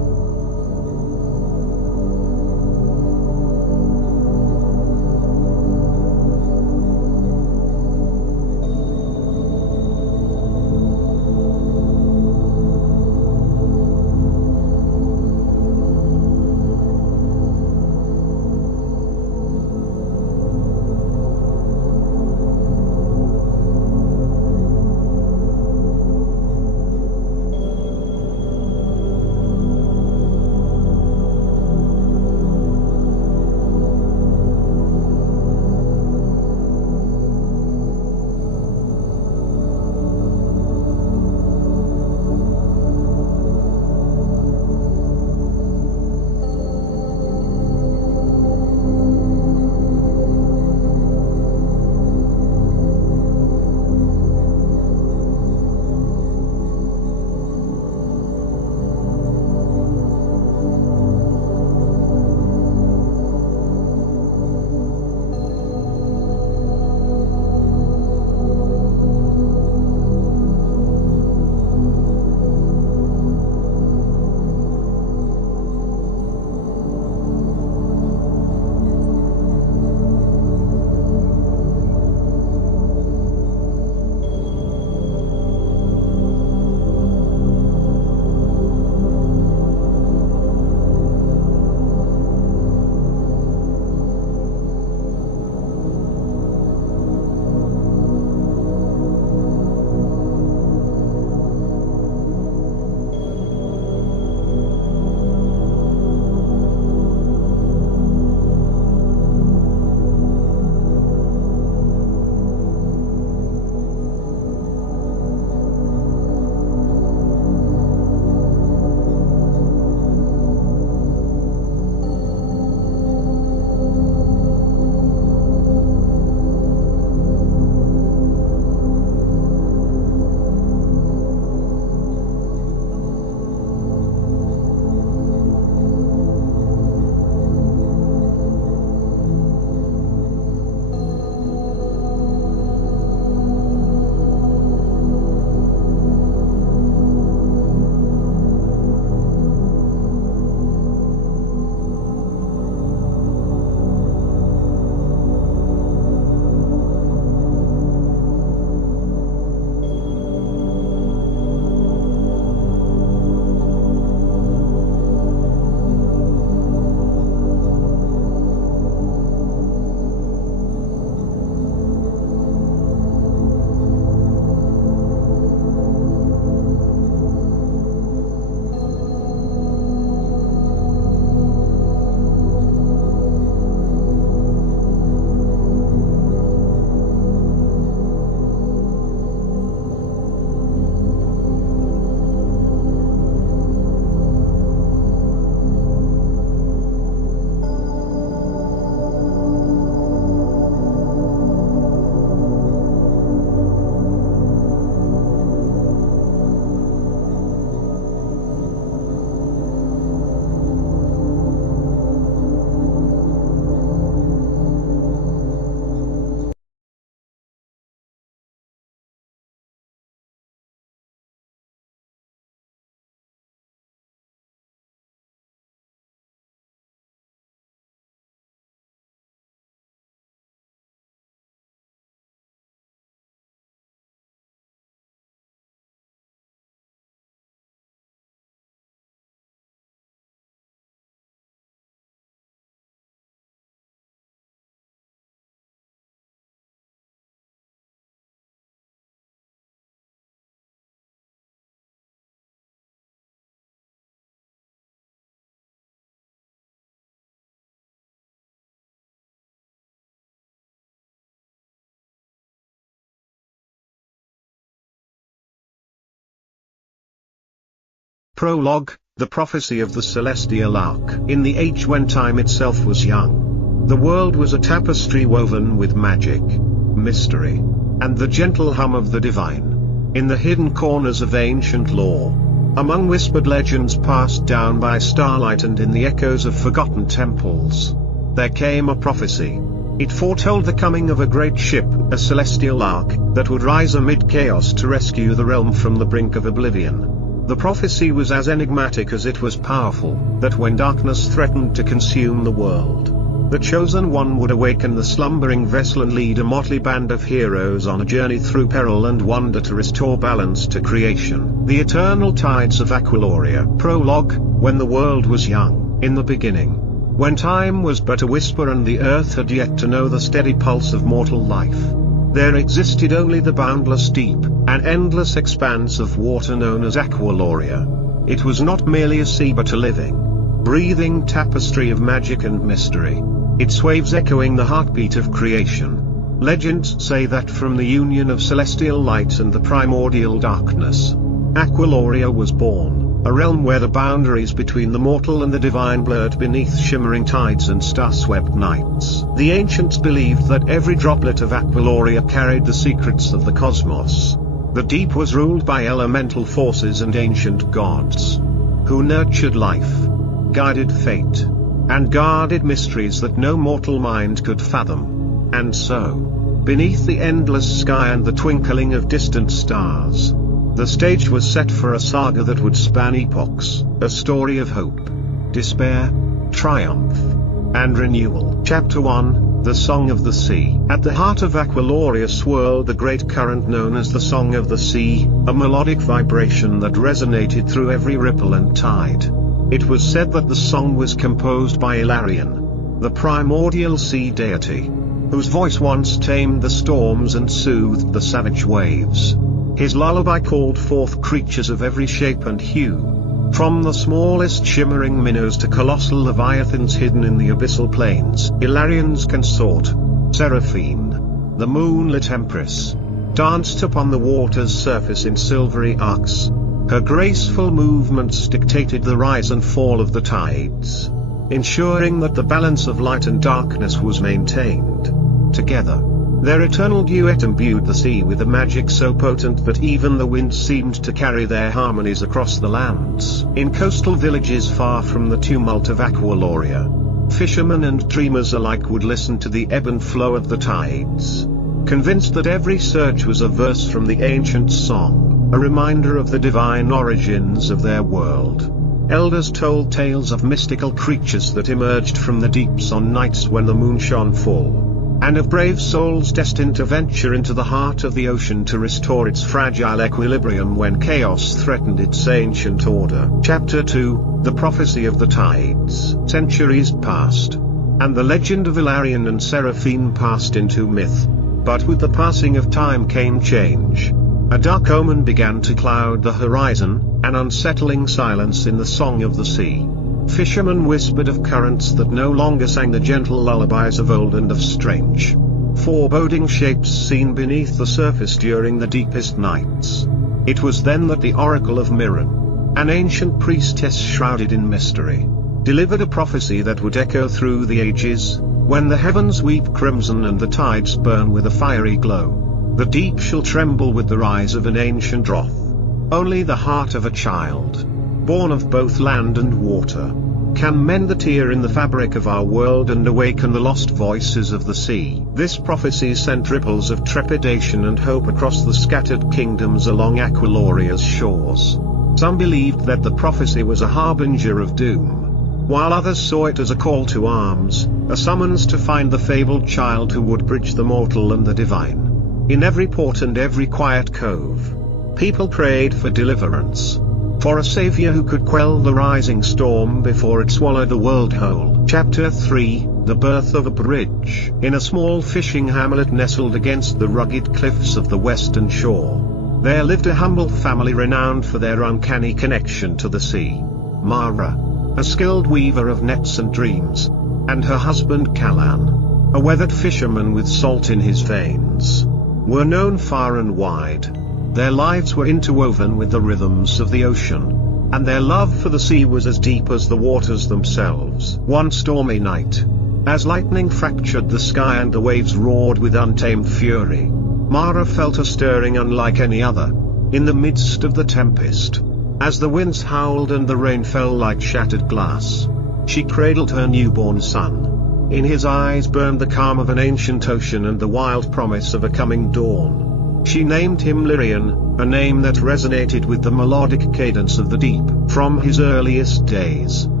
Prologue, the prophecy of the celestial ark. In the age when time itself was young, the world was a tapestry woven with magic, mystery, and the gentle hum of the divine. In the hidden corners of ancient lore, among whispered legends passed down by starlight and in the echoes of forgotten temples, there came a prophecy. It foretold the coming of a great ship, a celestial ark, that would rise amid chaos to rescue the realm from the brink of oblivion. The prophecy was as enigmatic as it was powerful, that when darkness threatened to consume the world, the chosen one would awaken the slumbering vessel and lead a motley band of heroes on a journey through peril and wonder to restore balance to creation. The eternal tides of Aqualoria. Prologue, when the world was young, in the beginning, when time was but a whisper and the earth had yet to know the steady pulse of mortal life, there existed only the boundless deep, an endless expanse of water known as Aqualoria. It was not merely a sea but a living, breathing tapestry of magic and mystery, its waves echoing the heartbeat of creation. Legends say that from the union of celestial light and the primordial darkness, Aqualoria was born, a realm where the boundaries between the mortal and the divine blurred beneath shimmering tides and star-swept nights. The ancients believed that every droplet of Aqualoria carried the secrets of the cosmos. The deep was ruled by elemental forces and ancient gods, who nurtured life, guided fate, and guarded mysteries that no mortal mind could fathom. And so, beneath the endless sky and the twinkling of distant stars, the stage was set for a saga that would span epochs, a story of hope, despair, triumph, and renewal. Chapter 1, The Song of the Sea. At the heart of Aqualoria swirled the great current known as the Song of the Sea, a melodic vibration that resonated through every ripple and tide. It was said that the song was composed by Ilarion, the primordial sea deity, whose voice once tamed the storms and soothed the savage waves. His lullaby called forth creatures of every shape and hue, from the smallest shimmering minnows to colossal leviathans hidden in the abyssal plains. Ilarion's consort, Seraphine, the moonlit empress, danced upon the water's surface in silvery arcs. Her graceful movements dictated the rise and fall of the tides, ensuring that the balance of light and darkness was maintained. Together, their eternal duet imbued the sea with a magic so potent that even the wind seemed to carry their harmonies across the lands. In coastal villages far from the tumult of Aqualoria, fishermen and dreamers alike would listen to the ebb and flow of the tides, convinced that every surge was a verse from the ancient song, a reminder of the divine origins of their world. Elders told tales of mystical creatures that emerged from the deeps on nights when the moon shone full, and of brave souls destined to venture into the heart of the ocean to restore its fragile equilibrium when chaos threatened its ancient order. Chapter 2, The Prophecy of the Tides. Centuries passed, and the legend of Ilarion and Seraphine passed into myth. But with the passing of time came change. A dark omen began to cloud the horizon, an unsettling silence in the song of the sea. Fishermen whispered of currents that no longer sang the gentle lullabies of old and of strange, foreboding shapes seen beneath the surface during the deepest nights. It was then that the oracle of Mirren, an ancient priestess shrouded in mystery, delivered a prophecy that would echo through the ages. When the heavens weep crimson and the tides burn with a fiery glow, the deep shall tremble with the rise of an ancient wrath. Only the heart of a child, born of both land and water, can mend the tear in the fabric of our world and awaken the lost voices of the sea. This prophecy sent ripples of trepidation and hope across the scattered kingdoms along Aqualoria's shores. Some believed that the prophecy was a harbinger of doom, while others saw it as a call to arms, a summons to find the fabled child who would bridge the mortal and the divine. In every port and every quiet cove, people prayed for deliverance, for a savior who could quell the rising storm before it swallowed the world whole. Chapter 3, The Birth of a Bridge. In a small fishing hamlet nestled against the rugged cliffs of the western shore, there lived a humble family renowned for their uncanny connection to the sea. Mara, a skilled weaver of nets and dreams, and her husband Callan, a weathered fisherman with salt in his veins, were known far and wide. Their lives were interwoven with the rhythms of the ocean, and their love for the sea was as deep as the waters themselves. One stormy night, as lightning fractured the sky and the waves roared with untamed fury, Mara felt a stirring unlike any other. In the midst of the tempest, as the winds howled and the rain fell like shattered glass, she cradled her newborn son. In his eyes burned the calm of an ancient ocean and the wild promise of a coming dawn. She named him Lyrian, a name that resonated with the melodic cadence of the deep. From his earliest days,